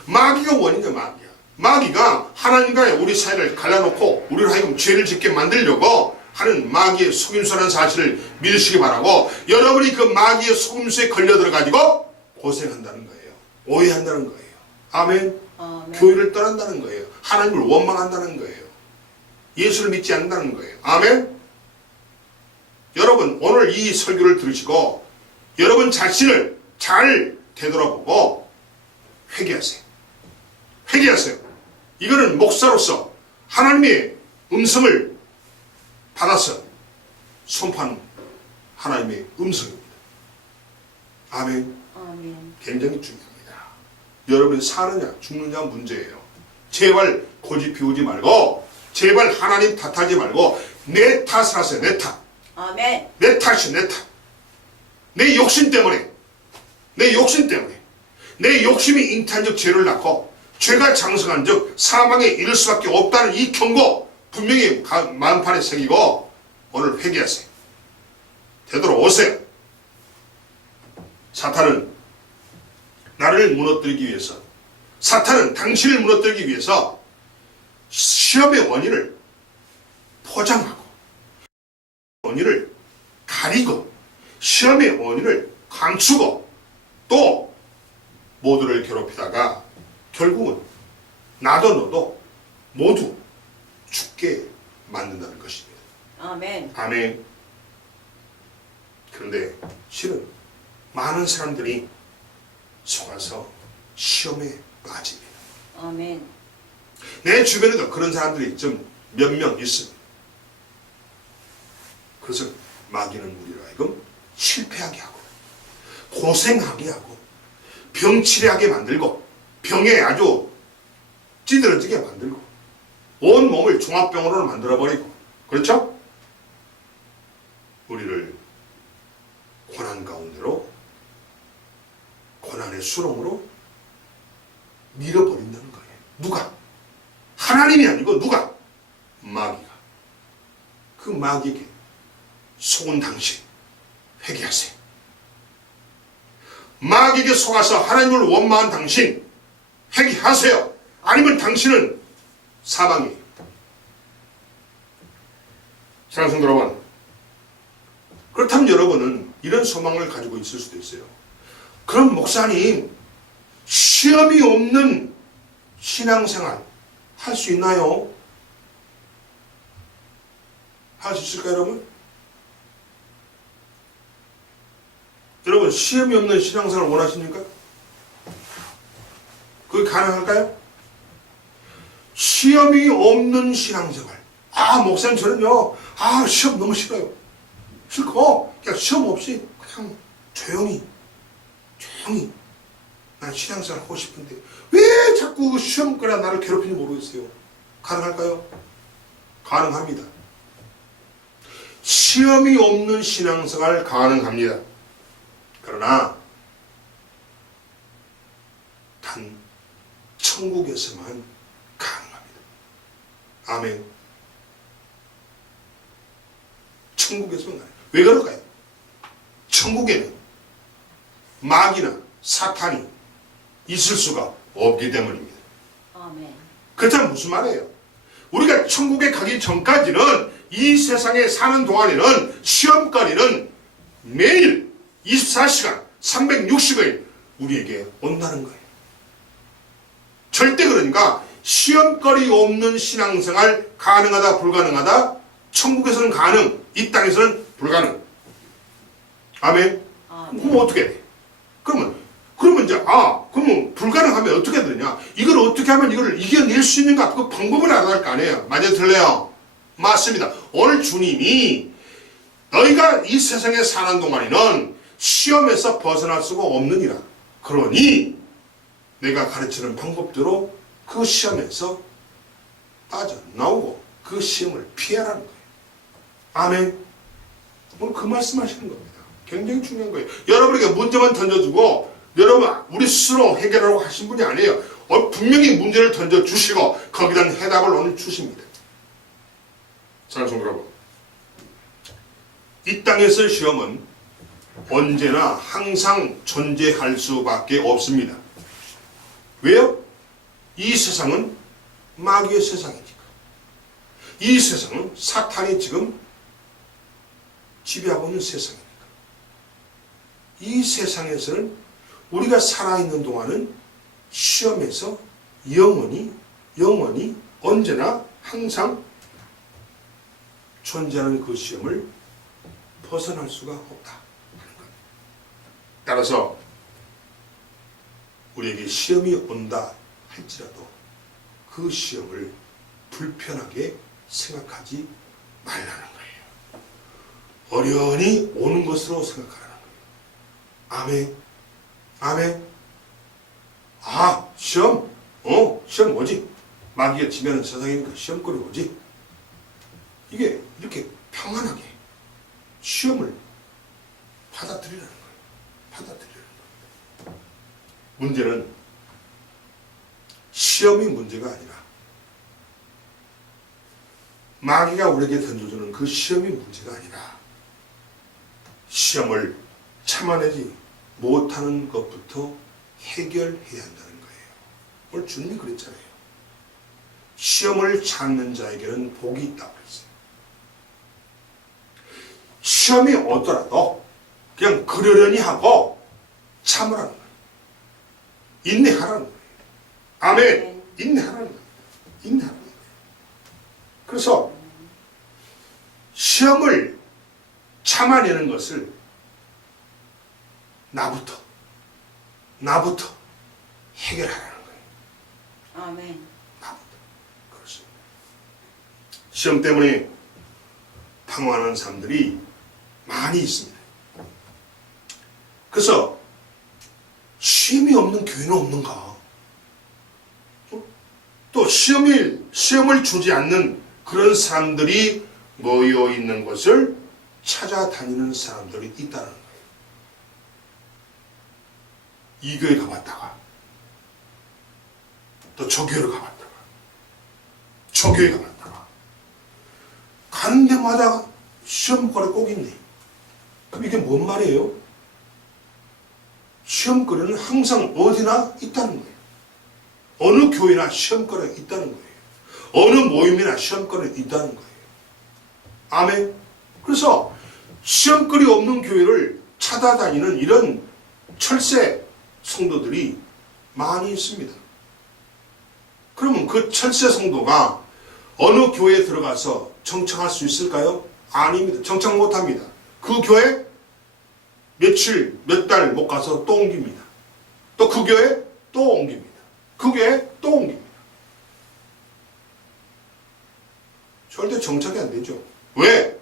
마귀가 원인이야. 마귀가 하나님과의 우리 사이를 갈라놓고 우리를 하여금 죄를 짓게 만들려고 하는 마귀의 속임수라는 사실을 믿으시기 바라고 여러분이 그 마귀의 속임수에 걸려들어가지고 고생한다는 거예요. 오해한다는 거예요. 아멘. 아멘. 교회를 떠난다는 거예요. 하나님을 원망한다는 거예요. 예수를 믿지 않는다는 거예요. 아멘. 여러분 오늘 이 설교를 들으시고 여러분 자신을 잘 되돌아보고 회개하세요. 회개하세요. 이거는 목사로서 하나님의 음성을 받아서 선포하는 하나님의 음성입니다. 아멘. 아멘. 굉장히 중요합니다. 여러분이 사느냐 죽느냐 문제예요. 제발 고집 피우지 말고 제발 하나님 탓하지 말고 내 탓을 하세요. 내 탓. 아멘. 내 탓이 내 탓. 내 욕심 때문에 내 욕심 때문에 내 욕심이 잉태한 죄를 낳고 죄가 장성한 즉 사망에 이를 수밖에 없다는 이 경고 분명히 마음판에 새기고 오늘 회개하세요. 되돌아오세요. 사탄은 나를 무너뜨리기 위해서 사탄은 당신을 무너뜨리기 위해서 시험의 원인을 포장하고 원인을 가리고 시험의 원인을 감추고 또 모두를 괴롭히다가 결국은 나도 너도 모두 죽게 만든다는 것입니다. 아멘. 아멘. 그런데 실은 많은 사람들이 속아서 시험에 빠집니다. 아멘. 내 주변에도 그런 사람들이 좀 몇 명 있습니다. 그래서 마귀는 우리로 하여금 실패하게 하고 고생하게 하고 병치레하게 만들고 병에 아주 찌들어지게 만들고 온 몸을 종합병으로 만들어버리고 그렇죠? 우리를 고난 가운데로 고난의 수렁으로 밀어버린다는 거예요. 누가? 하나님이 아니고 누가? 마귀가. 그 마귀에게 속은 당신 회개하세요. 마귀에게 속아서 하나님을 원망한 당신 회개하세요. 아니면 당신은 사망이에요. 사랑하는 성도 여러분, 그렇다면 여러분은 이런 소망을 가지고 있을 수도 있어요. 그럼 목사님 시험이 없는 신앙생활 할 수 있나요? 할 수 있을까요, 여러분? 여러분 시험이 없는 신앙생활 원하십니까? 그게 가능할까요? 시험이 없는 신앙생활. 아 목사님 저는요 시험 너무 싫어요. 싫고 그냥 시험 없이 그냥 조용히 난 신앙생활 하고 싶은데 왜 자꾸 시험 거라 나를 괴롭히는지 모르겠어요. 가능할까요? 가능합니다. 시험이 없는 신앙생활 가능합니다. 그러나 단 천국에서만 가능합니다. 아멘. 천국에서만 가능해요. 왜 그럴까요? 천국에는 마귀나 사탄이 있을 수가 없기 때문입니다. 아멘. 그렇다면 무슨 말이에요? 우리가 천국에 가기 전까지는 이 세상에 사는 동안에는 시험거리는 매일 24시간 360일 우리에게 온다는 거예요. 절대 그러니까 시험거리 없는 신앙생활 가능하다 불가능하다? 천국에서는 가능, 이 땅에서는 불가능. 아멘. 그럼 어떻게 돼? 그러면 이제 그러면 불가능하면 어떻게 되느냐? 이걸 어떻게 하면 이걸 이겨낼 수 있는가? 그 방법을 알아야 할 거 아니에요. 맞아요, 틀려요? 맞습니다. 오늘 주님이 너희가 이 세상에 사는 동안에는 시험에서 벗어날 수가 없느니라. 그러니 내가 가르치는 방법대로 그 시험에서 빠져나오고 그 시험을 피하라는 거예요. 아멘. 오늘 그 말씀하시는 겁니다. 굉장히 중요한 거예요. 여러분에게 문제만 던져주고 여러분 우리 스스로 해결하라고 하신 분이 아니에요. 분명히 문제를 던져주시고 거기다 해답을 오늘 주십니다. 사랑하는 성도 여러분, 이 땅에서의 시험은 언제나 항상 존재할 수밖에 없습니다. 왜요? 이 세상은 마귀의 세상이니까. 이 세상은 사탄이 지금 지배하고 있는 세상이니까. 이 세상에서는 우리가 살아있는 동안은 시험에서 영원히 언제나 항상 존재하는 그 시험을 벗어날 수가 없다 하는 겁니다. 따라서 우리에게 시험이 온다 할지라도 그 시험을 불편하게 생각하지 말라는 거예요. 어련히 오는 것으로 생각하라는 거예요. 아멘. 아멘. 아, 시험? 시험 오지. 마귀가 지면은 세상이니까 시험거리 오지. 이게 이렇게 평안하게 시험을 받아들이라는 거예요. 받아들이라는 거예요. 문제는 시험이 문제가 아니라 마귀가 우리에게 던져주는 그 시험이 문제가 아니라 시험을 참아내지 못하는 것부터 해결해야 한다는 거예요. 오늘 주님이 그랬잖아요. 시험을 참는 자에게는 복이 있다고 그랬어요. 시험이 오더라도 그냥 그러려니 하고 참으라는 거예요. 인내하라는 거예요. 아멘. 인내하라는 거예요. 인내하라는 거예요. 그래서 시험을 참아내는 것을 나부터 해결하라는 거예요. 아멘. 나부터. 그렇습니다. 시험 때문에 방황하는 사람들이 많이 있습니다. 그래서 시험이 없는 교회는 없는가? 또 시험을 주지 않는 그런 사람들이 모여 있는 것을 찾아다니는 사람들이 있다는 거예요. 이 교회 가봤다가 또 저 교회를 가봤다가 저 교회 가봤다가 가는 데마다 시험거리 꼭 있네. 그럼 이게 뭔 말이에요? 시험거리는 항상 어디나 있다는 거예요. 어느 교회나 시험거리가 있다는 거예요. 어느 모임이나 시험거리가 있다는 거예요. 아멘. 그래서 시험거리 없는 교회를 찾아다니는 이런 철새 성도들이 많이 있습니다. 그러면 그 철새 성도가 어느 교회에 들어가서 정착할 수 있을까요? 아닙니다. 정착 못합니다. 그 교회 며칠, 몇 달 못 가서 또 옮깁니다. 또 그 교회 또 옮깁니다. 그 교회 또 옮깁니다. 절대 정착이 안 되죠. 왜?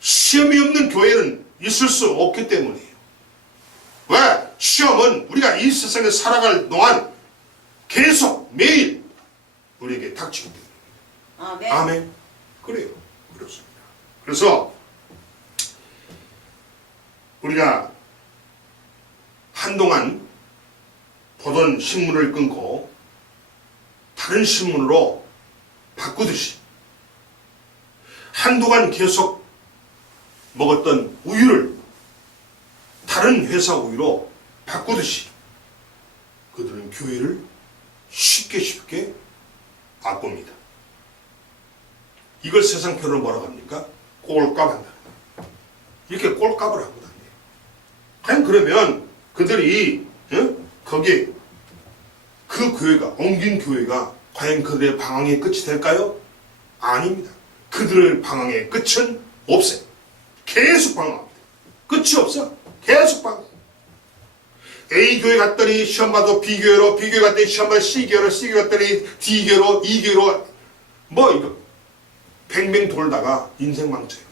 시험이 없는 교회는 있을 수 없기 때문이에요. 왜? 시험은 우리가 이 세상에 살아갈 동안 계속 매일 우리에게 닥치기 때문입니다. 아멘. 아멘. 그래요. 그렇습니다. 그래서 우리가 한동안 보던 신문을 끊고 다른 신문으로 바꾸듯이 한동안 계속 먹었던 우유를 다른 회사 우유로 바꾸듯이 그들은 교회를 쉽게 바꿉니다. 이걸 세상표로 뭐라고 합니까? 꼴값한다는 거예요. 이렇게 꼴값을 하고 다녀요. 과연 그러면 그들이 거기에 그 교회가 옮긴 교회가 과연 그들의 방황의 끝이 될까요? 아닙니다. 그들의 방황의 끝은 없어요. 계속 방황합니다. 끝이 없어. 계속 방황. A 교회 갔더니 시험 봐도 B 교회로, B 교회 갔더니 시험 봐도 C 교회로, C 교회 갔더니 D 교회로, E 교회로 뭐 이거 뱅뱅 돌다가 인생 망쳐요.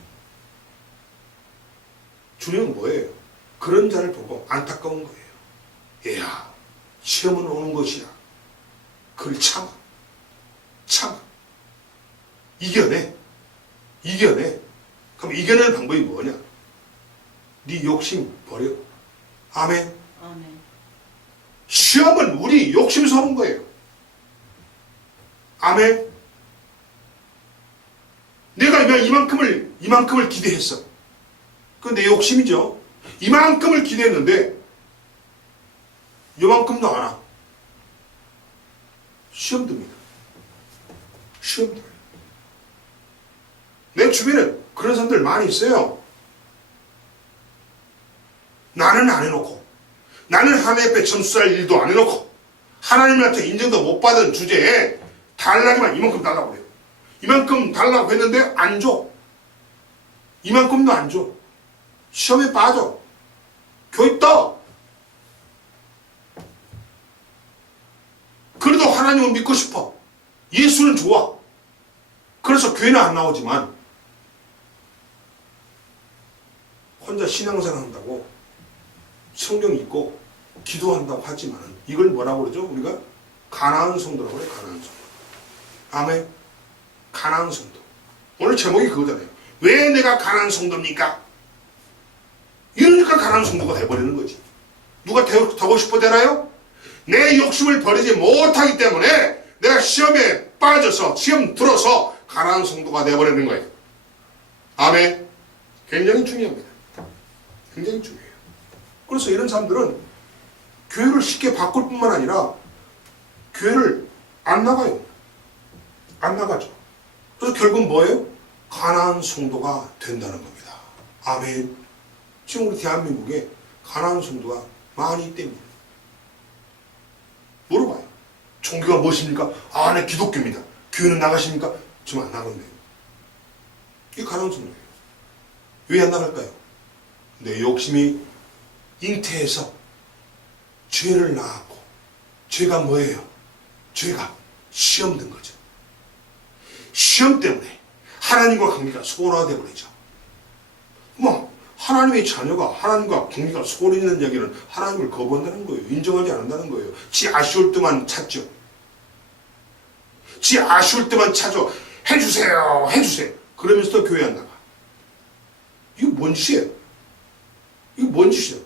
주님은 뭐예요? 그런 자를 보고 안타까운 거예요. 얘야, 시험은 오는 것이야. 그걸 참아. 이겨내. 그럼 이겨내는 방법이 뭐냐? 네 욕심 버려. 아멘. 아멘. 시험은 우리 욕심에서 오는 거예요. 아멘. 내가 이만큼을 기대했어. 그건 내 욕심이죠. 이만큼을 기대했는데 이만큼도 안 와. 시험 듭니다. 시험 들어요. 내 주변에 그런 사람들 많이 있어요. 나는 안 해놓고, 나는 하나님 앞에 점수할 일도 안 해놓고, 하나님한테 인정도 못 받은 주제에 달라기만 이만큼 달라고 그래요. 이만큼 달라고 했는데 안 줘. 이만큼도 안 줘. 시험에 빠져. 교회 떠. 그래도 하나님을 믿고 싶어. 예수는 좋아. 그래서 교회는 안 나오지만 혼자 신앙생활 한다고 성경 읽고 기도한다고 하지만 이걸 뭐라고 그러죠? 우리가 가나안 성도라고 그래요. 가나안 성도. 아멘. 가나안 성도. 오늘 제목이 그거잖아요. 왜 내가 가나안 성도입니까? 이러니까 가나안 성도가 돼버리는 거지. 누가 되고 싶어 되나요? 내 욕심을 버리지 못하기 때문에 내가 시험에 빠져서 시험 들어서 가나안 성도가 돼버리는 거예요. 아멘. 굉장히 중요합니다. 굉장히 중요해요. 그래서 이런 사람들은 교회를 쉽게 바꿀 뿐만 아니라 교회를 안 나가요. 안 나가죠. 그래서 결국 뭐예요? 가나안 성도가 된다는 겁니다. 아멘. 지금 우리 대한민국에 가나안 성도가 많이 있답니다. 물어봐요. 종교가 무엇입니까? 아, 네, 기독교입니다. 교회는 나가십니까? 지금 안 나갔네요. 이게 가나안 성도예요. 왜 안 나갈까요? 내 욕심이 잉태해서 죄를 낳았고, 죄가 뭐예요? 죄가 시험 든 거죠. 시험 때문에 하나님과 관계가 소홀하게 버리죠. 뭐 하나님의 자녀가 하나님과 관계가 소홀해지는 얘기는 하나님을 거부한다는 거예요. 인정하지 않는다는 거예요. 지 아쉬울 때만 찾죠. 지 아쉬울 때만 찾아. 해주세요. 해주세요. 그러면서도 교회 안 나가. 이거 뭔 짓이에요? 이거 뭔 짓이에요?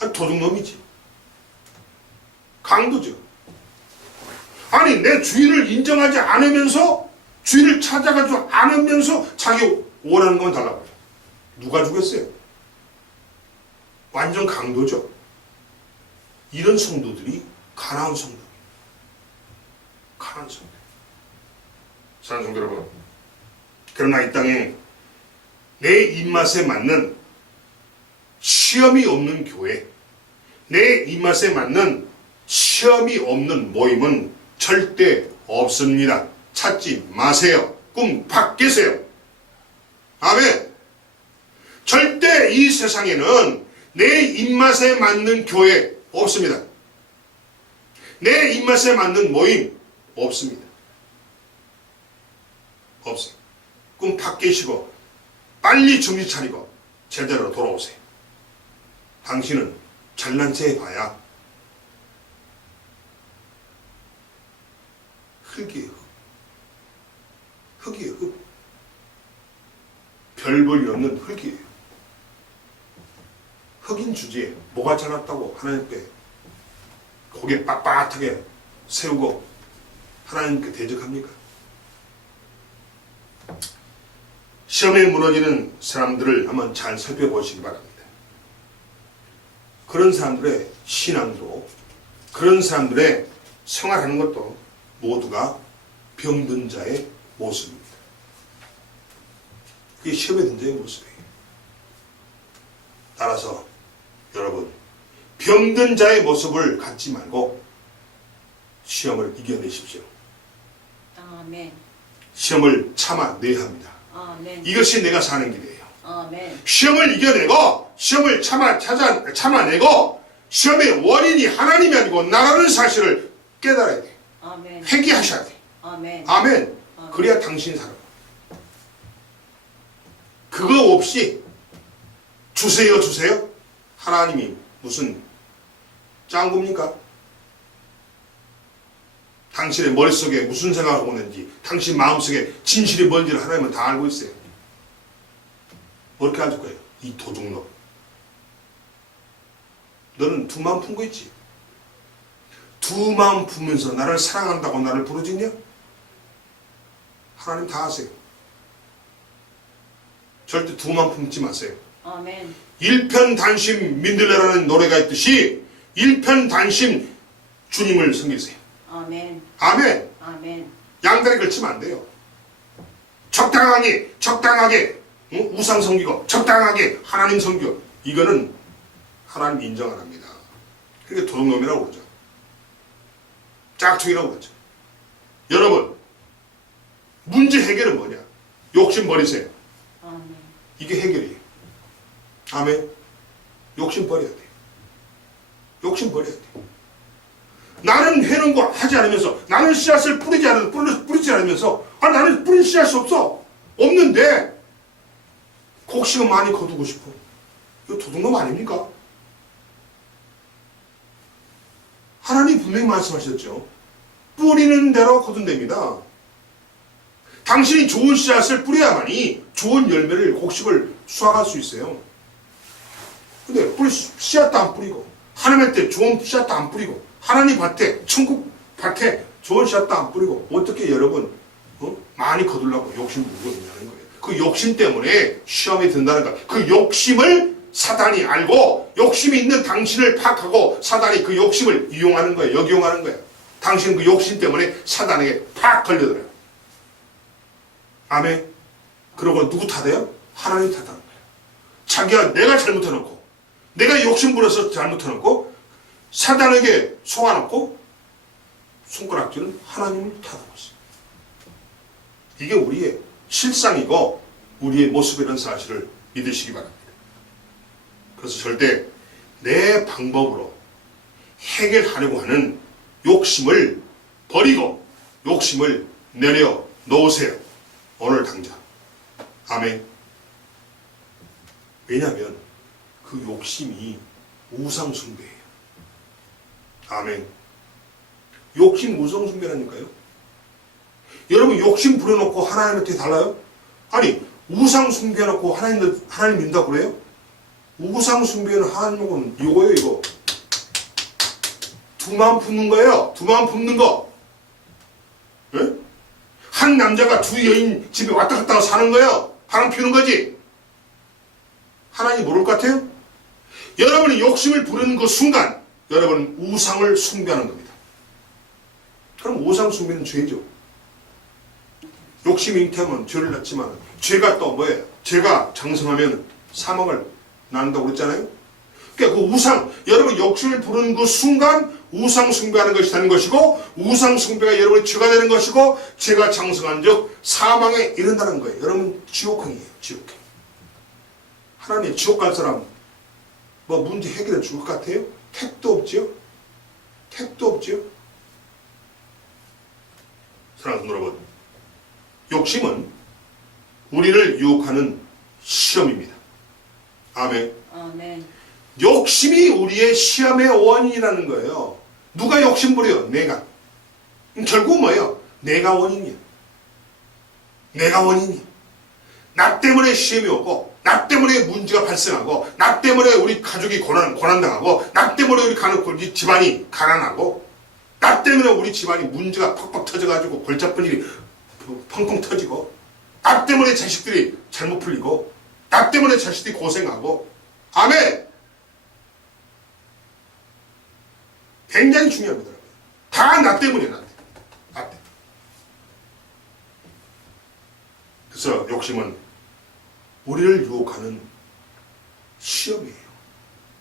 아니, 도둑놈이지. 강도죠. 아니, 내 주인을 인정하지 않으면서 주인을 찾아가지고 않으면서 자기 원하는 건 달라고 해요. 누가 주겠어요? 완전 강도죠. 이런 성도들이 가나안 성도. 가나안 성도. 사랑하는 성도 여러분, 그러나 이 땅에 내 입맛에 맞는 시험이 없는 교회, 내 입맛에 맞는 시험이 없는 모임은 절대 없습니다. 찾지 마세요. 꿈 밖에세요. 아멘. 절대 이 세상에는 내 입맛에 맞는 교회 없습니다. 내 입맛에 맞는 모임 없습니다. 없어요. 꿈 밖에시고 빨리 정신 차리고 제대로 돌아오세요. 당신은 잘난 체 봐야 흙이에요. 흙이에요. 흙. 별 볼이 없는 흙이에요. 흙인 주제에 뭐가 잘났다고 하나님께 고개 빳빳하게 세우고 하나님께 대적합니까? 시험에 무너지는 사람들을 한번 잘 살펴보시기 바랍니다. 그런 사람들의 신앙도, 그런 사람들의 생활하는 것도 모두가 병든 자의 모습입니다. 그게 시험에 든 자의 모습이에요. 따라서 여러분, 병든 자의 모습을 갖지 말고 시험을 이겨내십시오. 아멘. 시험을 참아내야 합니다. 아멘. 이것이 내가 사는 길이에요. 아멘. 시험을 이겨내고 시험을 참아내고 시험의 원인이 하나님이 아니고 나라는 사실을 깨달아야 돼요. 아멘. 회개하셔야 돼요. 아멘. 아멘. 그래야 당신이 살아. 그거 없이 주세요 주세요? 하나님이 무슨 짱구입니까? 당신의 머릿속에 무슨 생각을 오는지, 당신 마음속에 진실이 뭔지를 하나님은 다 알고 있어요. 어떻게 알 거예요? 이 도둑놈. 너는 두 마음 품고 있지? 두 마음 품으면서 나를 사랑한다고 나를 부르짖냐? 하나님 다 아세요. 절대 두 마음 품지 마세요. 아멘. 일편단심 민들레라는 노래가 있듯이 일편단심 주님을 섬기세요. 아멘. 아멘. 아멘. 양다리 걸치면 안 돼요. 적당하게 우상 섬기고 적당하게 하나님 섬기고 이거는 하나님 인정 안 합니다. 그게 도둑놈이라고 그러죠. 짝퉁이라고 그러죠. 여러분, 문제 해결은 뭐냐? 욕심 버리세요. 아멘. 이게 해결이에요. 아멘. 욕심 버려야 돼. 욕심 버려야 돼. 나는 해놓은 거 하지 않으면서, 나는 씨앗을 뿌리지 않으면서, 나는 뿌린 씨앗이 없어. 없는데, 곡식은 많이 거두고 싶어. 이거 도둑놈 아닙니까? 하나님 분명히 말씀하셨죠. 뿌리는 대로 거둔답니다. 당신이 좋은 씨앗을 뿌려야만이 좋은 열매를, 곡식을 수확할 수 있어요. 근데 씨앗도 안 뿌리고, 하나님한테 좋은 씨앗도 안 뿌리고, 하나님 밭에, 천국 밭에 좋은 씨앗도 안 뿌리고, 어떻게 여러분 많이 거두려고 욕심 부리고 있냐는 거예요. 그 욕심 때문에 시험이 든다는 거예요. 그 욕심을 사단이 알고, 욕심이 있는 당신을 파악하고, 사단이 그 욕심을 이용하는 거예요. 역이용하는 거예요. 당신은 그 욕심 때문에 사단에게 팍 걸려들어요. 아멘. 그러고 누구 탓해요? 하나님 탓하는 거예요. 자기가 내가 잘못해놓고, 내가 욕심 부려서 잘못해놓고, 사단에게 속아놓고, 손가락질은 하나님을 탓하고 있어요. 이게 우리의 실상이고, 우리의 모습이라는 사실을 믿으시기 바랍니다. 그래서 절대 내 방법으로 해결하려고 하는 욕심을 버리고 욕심을 내려놓으세요. 오늘 당장. 아멘. 왜냐하면 그 욕심이 우상숭배예요. 아멘. 욕심 우상숭배라니까요. 여러분 욕심 부려놓고 하나님한테 달라요? 아니 우상숭배해놓고 하나님 믿는다고 그래요? 우상숭배는 하나님은 이거예요. 이거 두 마음 품는 거예요. 두 마음 품는 거. 네? 한 남자가 두 여인 집에 왔다 갔다 사는 거예요. 바람 피우는 거지. 하나님 모를 것 같아요? 여러분이 욕심을 부르는 그 순간 여러분은 우상을 숭배하는 겁니다. 그럼 우상 숭배는 죄죠. 욕심이 잉태하면 죄를 낳지만 죄가 또 뭐예요? 죄가 장성하면 사망을 낳는다고 그랬잖아요. 그러니까 그 우상, 여러분 욕심을 부르는 그 순간 우상 숭배하는 것이 되는 것이고, 우상 숭배가 여러분의 죄가 되는 것이고, 죄가 장성한 즉 사망에 이른다는 거예요. 여러분 지옥행이에요. 지옥행. 하나님 지옥 갈 사람 뭐 문제 해결해 줄 것 같아요? 택도 없지요? 택도 없지요? 사랑하는 여러분, 욕심은 우리를 유혹하는 시험입니다. 아멘. 아멘. 욕심이 우리의 시험의 원인이라는 거예요. 누가 욕심 부려요? 내가. 결국 뭐예요? 내가 원인이야. 내가 원인이야. 나 때문에 시험이 오고, 나 때문에 문제가 발생하고, 나 때문에 우리 가족이 고난당하고, 나 때문에 우리 집안이 가난하고, 나 때문에 우리 집안이 문제가 팍팍 터져가지고 골치 아픈 일이 펑펑 터지고, 나 때문에 자식들이 잘못 풀리고, 나 때문에 자식들이 고생하고. 아멘. 굉장히 중요합니다. 다 나 때문이에요. 나 때문에. 그래서 욕심은 우리를 유혹하는 시험이에요.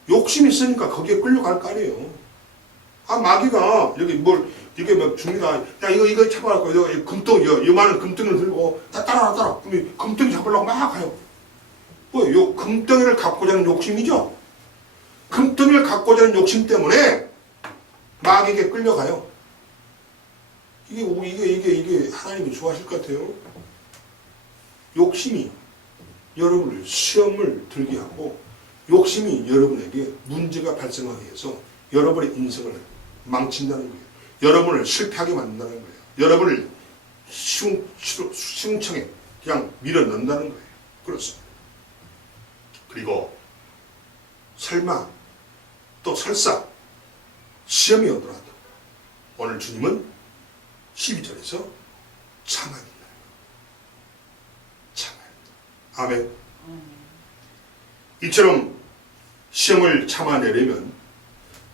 욕심이 있으니까 거기에 끌려갈 거 아니에요. 마귀가 이렇게 막 줍니다. 야, 이거 잡아갖고, 요만한 금덩이를 들고, 따라. 그럼 금덩이 잡으려고 막 가요. 요 금덩이를 갖고자 하는 욕심이죠? 금덩이를 갖고자 하는 욕심 때문에 마귀에게 끌려가요. 이게 하나님이 좋아하실 것 같아요. 욕심이 여러분을 시험을 들게 하고, 욕심이 여러분에게 문제가 발생하게 해서 여러분의 인생을 망친다는 거예요. 여러분을 실패하게 만든다는 거예요. 여러분을 시궁창에 그냥 밀어넣는다는 거예요. 그렇습니다. 그리고 설마 또 설사 시험이 오더라도 오늘 주님은 12절에서 참아야 된다. 참아야 된다. 아멘. 이처럼 시험을 참아내려면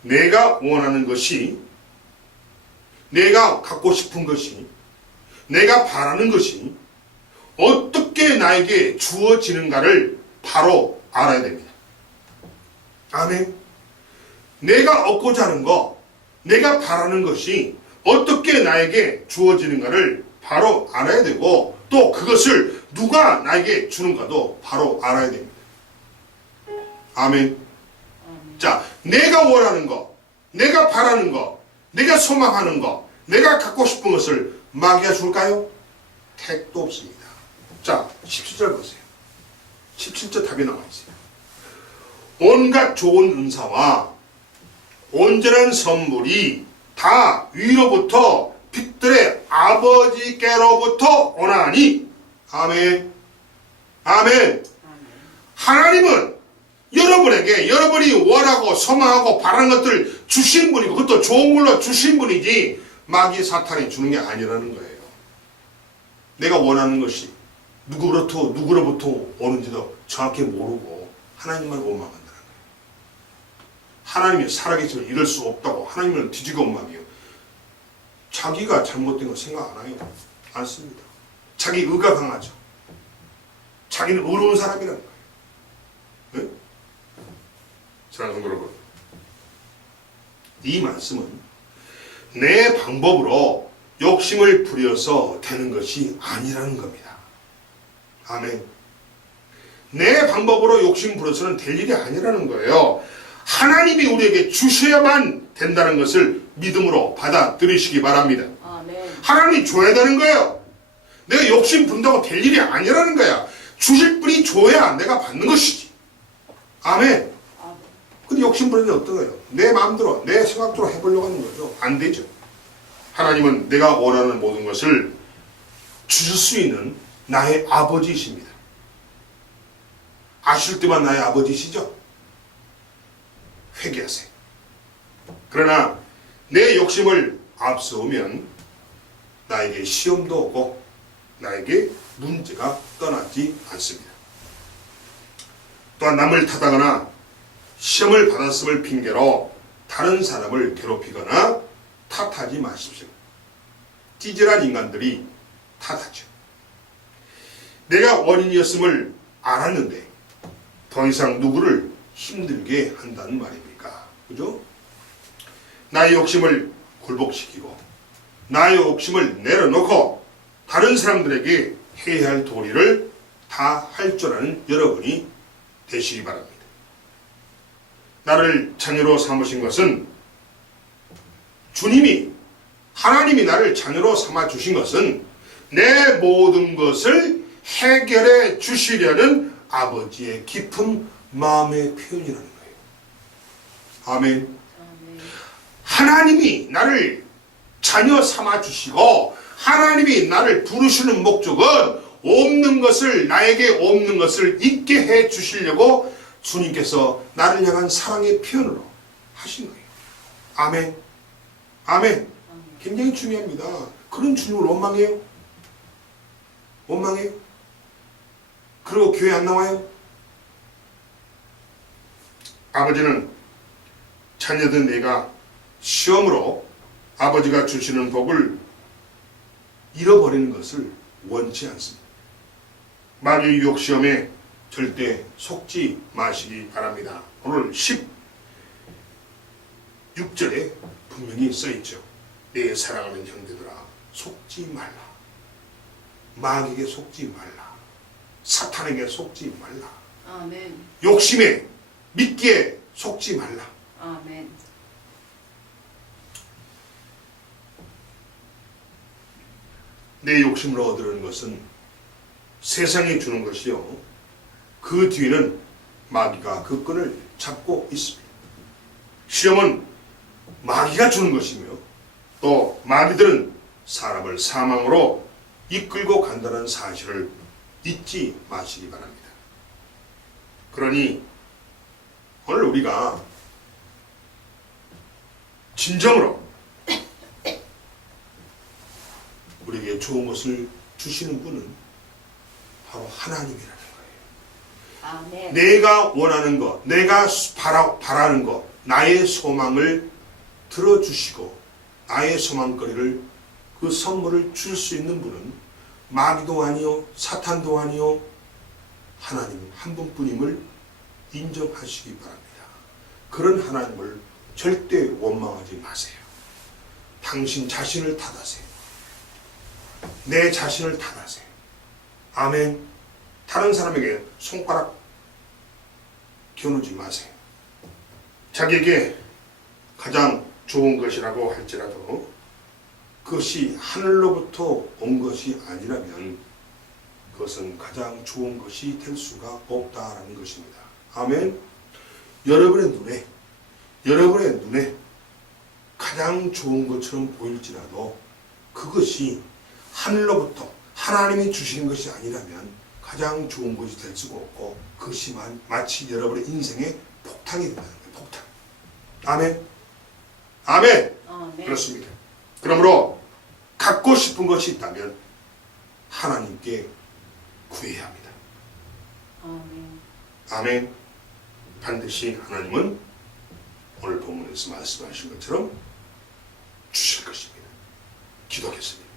내가 원하는 것이, 내가 갖고 싶은 것이, 내가 바라는 것이 어떻게 나에게 주어지는가를 바로 알아야 됩니다. 아멘. 내가 얻고자 하는 거, 내가 바라는 것이 어떻게 나에게 주어지는가를 바로 알아야 되고 또 그것을 누가 나에게 주는가도 바로 알아야 됩니다. 아멘. 자, 내가 원하는 거, 내가 바라는 거, 내가 소망하는 거, 내가 갖고 싶은 것을 마귀가 줄까요? 택도 없습니다. 자, 17절 보세요. 17절 답이 나와 있어요. 온갖 좋은 은사와 온전한 선물이 다 위로부터 빛들의 아버지께로부터 오나니. 아멘. 아멘. 하나님은 여러분에게 여러분이 원하고 소망하고 바라는 것들을 주신 분이고 그것도 좋은 걸로 주신 분이지 마귀 사탄이 주는 게 아니라는 거예요. 내가 원하는 것이 누구로부터 오는지도 정확히 모르고 하나님만 원망한다는 거예요. 하나님이 살아계시면 이럴 수 없다고 하나님을 뒤지고 원망해요. 자기가 잘못된 거 생각 안 해요. 않습니다. 자기 의가 강하죠. 자기는 의로운 사람이라는 거예요. 네? 사랑하는 여러분, 이 말씀은 내 방법으로 욕심을 부려서 되는 것이 아니라는 겁니다. 아멘. 내 방법으로 욕심 부려서는 될 일이 아니라는 거예요. 하나님이 우리에게 주셔야만 된다는 것을 믿음으로 받아들이시기 바랍니다. 아멘. 하나님이 줘야 되는 거예요. 내가 욕심 부른다고 될 일이 아니라는 거야. 주실 분이 줘야 내가 받는 것이지. 아멘. 근데 욕심 부리면 어떡해요? 내 마음대로, 내 생각대로 해보려고 하는 거죠. 안 되죠. 하나님은 내가 원하는 모든 것을 주실 수 있는 나의 아버지이십니다. 아실 때만 나의 아버지시죠? 회개하세요. 그러나 내 욕심을 앞서오면 나에게 시험도 오고 나에게 문제가 떠나지 않습니다. 또한 남을 탓하거나 시험을 받았음을 핑계로 다른 사람을 괴롭히거나 탓하지 마십시오. 찌질한 인간들이 탓하죠. 내가 원인이었음을 알았는데 더 이상 누구를 힘들게 한다는 말입니까? 그죠? 나의 욕심을 굴복시키고 나의 욕심을 내려놓고 다른 사람들에게 해야 할 도리를 다 할 줄 아는 여러분이 되시기 바랍니다. 나를 자녀로 삼으신 것은 주님이 하나님이 나를 자녀로 삼아 주신 것은 내 모든 것을 해결해 주시려는 아버지의 깊은 마음의 표현이라는 거예요. 아멘. 하나님이 나를 자녀 삼아 주시고 하나님이 나를 부르시는 목적은 없는 것을 나에게 없는 것을 있게 해 주시려고 주님께서 나를 향한 사랑의 표현으로 하신 거예요. 아멘. 아멘. 굉장히 중요합니다. 그런 주님을 원망해요? 원망해요? 그리고 교회 안 나와요? 아버지는 자녀된 내가 시험으로 아버지가 주시는 복을 잃어버리는 것을 원치 않습니다. 마귀의 유혹 시험에 절대 속지 마시기 바랍니다. 오늘 16절에 분명히 써있죠. 내 사랑하는 형제들아 속지 말라. 마귀에게 속지 말라. 사탄에게 속지 말라. 아멘. 욕심에 믿기에 속지 말라. 아멘. 내 욕심으로 얻으려는 것은 세상이 주는 것이요. 그 뒤에는 마귀가 그 끈을 잡고 있습니다. 시험은 마귀가 주는 것이며 또 마귀들은 사람을 사망으로 이끌고 간다는 사실을 잊지 마시기 바랍니다. 그러니 오늘 우리가 진정으로 우리에게 좋은 것을 주시는 분은 바로 하나님이라는 거예요. 아멘. 내가 원하는 것, 내가 바라는 것, 나의 소망을 들어주시고 나의 소망거리를 그 선물을 줄 수 있는 분은 마귀도 아니요 사탄도 아니요 하나님 한 분뿐임을 인정하시기 바랍니다. 그런 하나님을 절대 원망하지 마세요. 당신 자신을 탓하세요. 내 자신을 탓하세요. 아멘. 다른 사람에게 손가락 겨누지 마세요. 자기에게 가장 좋은 것이라고 할지라도 그것이 하늘로부터 온 것이 아니라면 그것은 가장 좋은 것이 될 수가 없다라는 것입니다. 아멘. 여러분의 눈에 가장 좋은 것처럼 보일지라도 그것이 하늘로부터 하나님이 주시는 것이 아니라면 가장 좋은 것이 될 수가 없고 그것이 마치 여러분의 인생의 폭탄이 된다는 거예요. 폭탄. 아멘. 아멘. 아멘. 그렇습니다. 그러므로 갖고 싶은 것이 있다면 하나님께 구해야 합니다. 아멘. 아멘. 반드시 하나님은 오늘 본문에서 말씀하신 것처럼 주실 것입니다. 기도하겠습니다.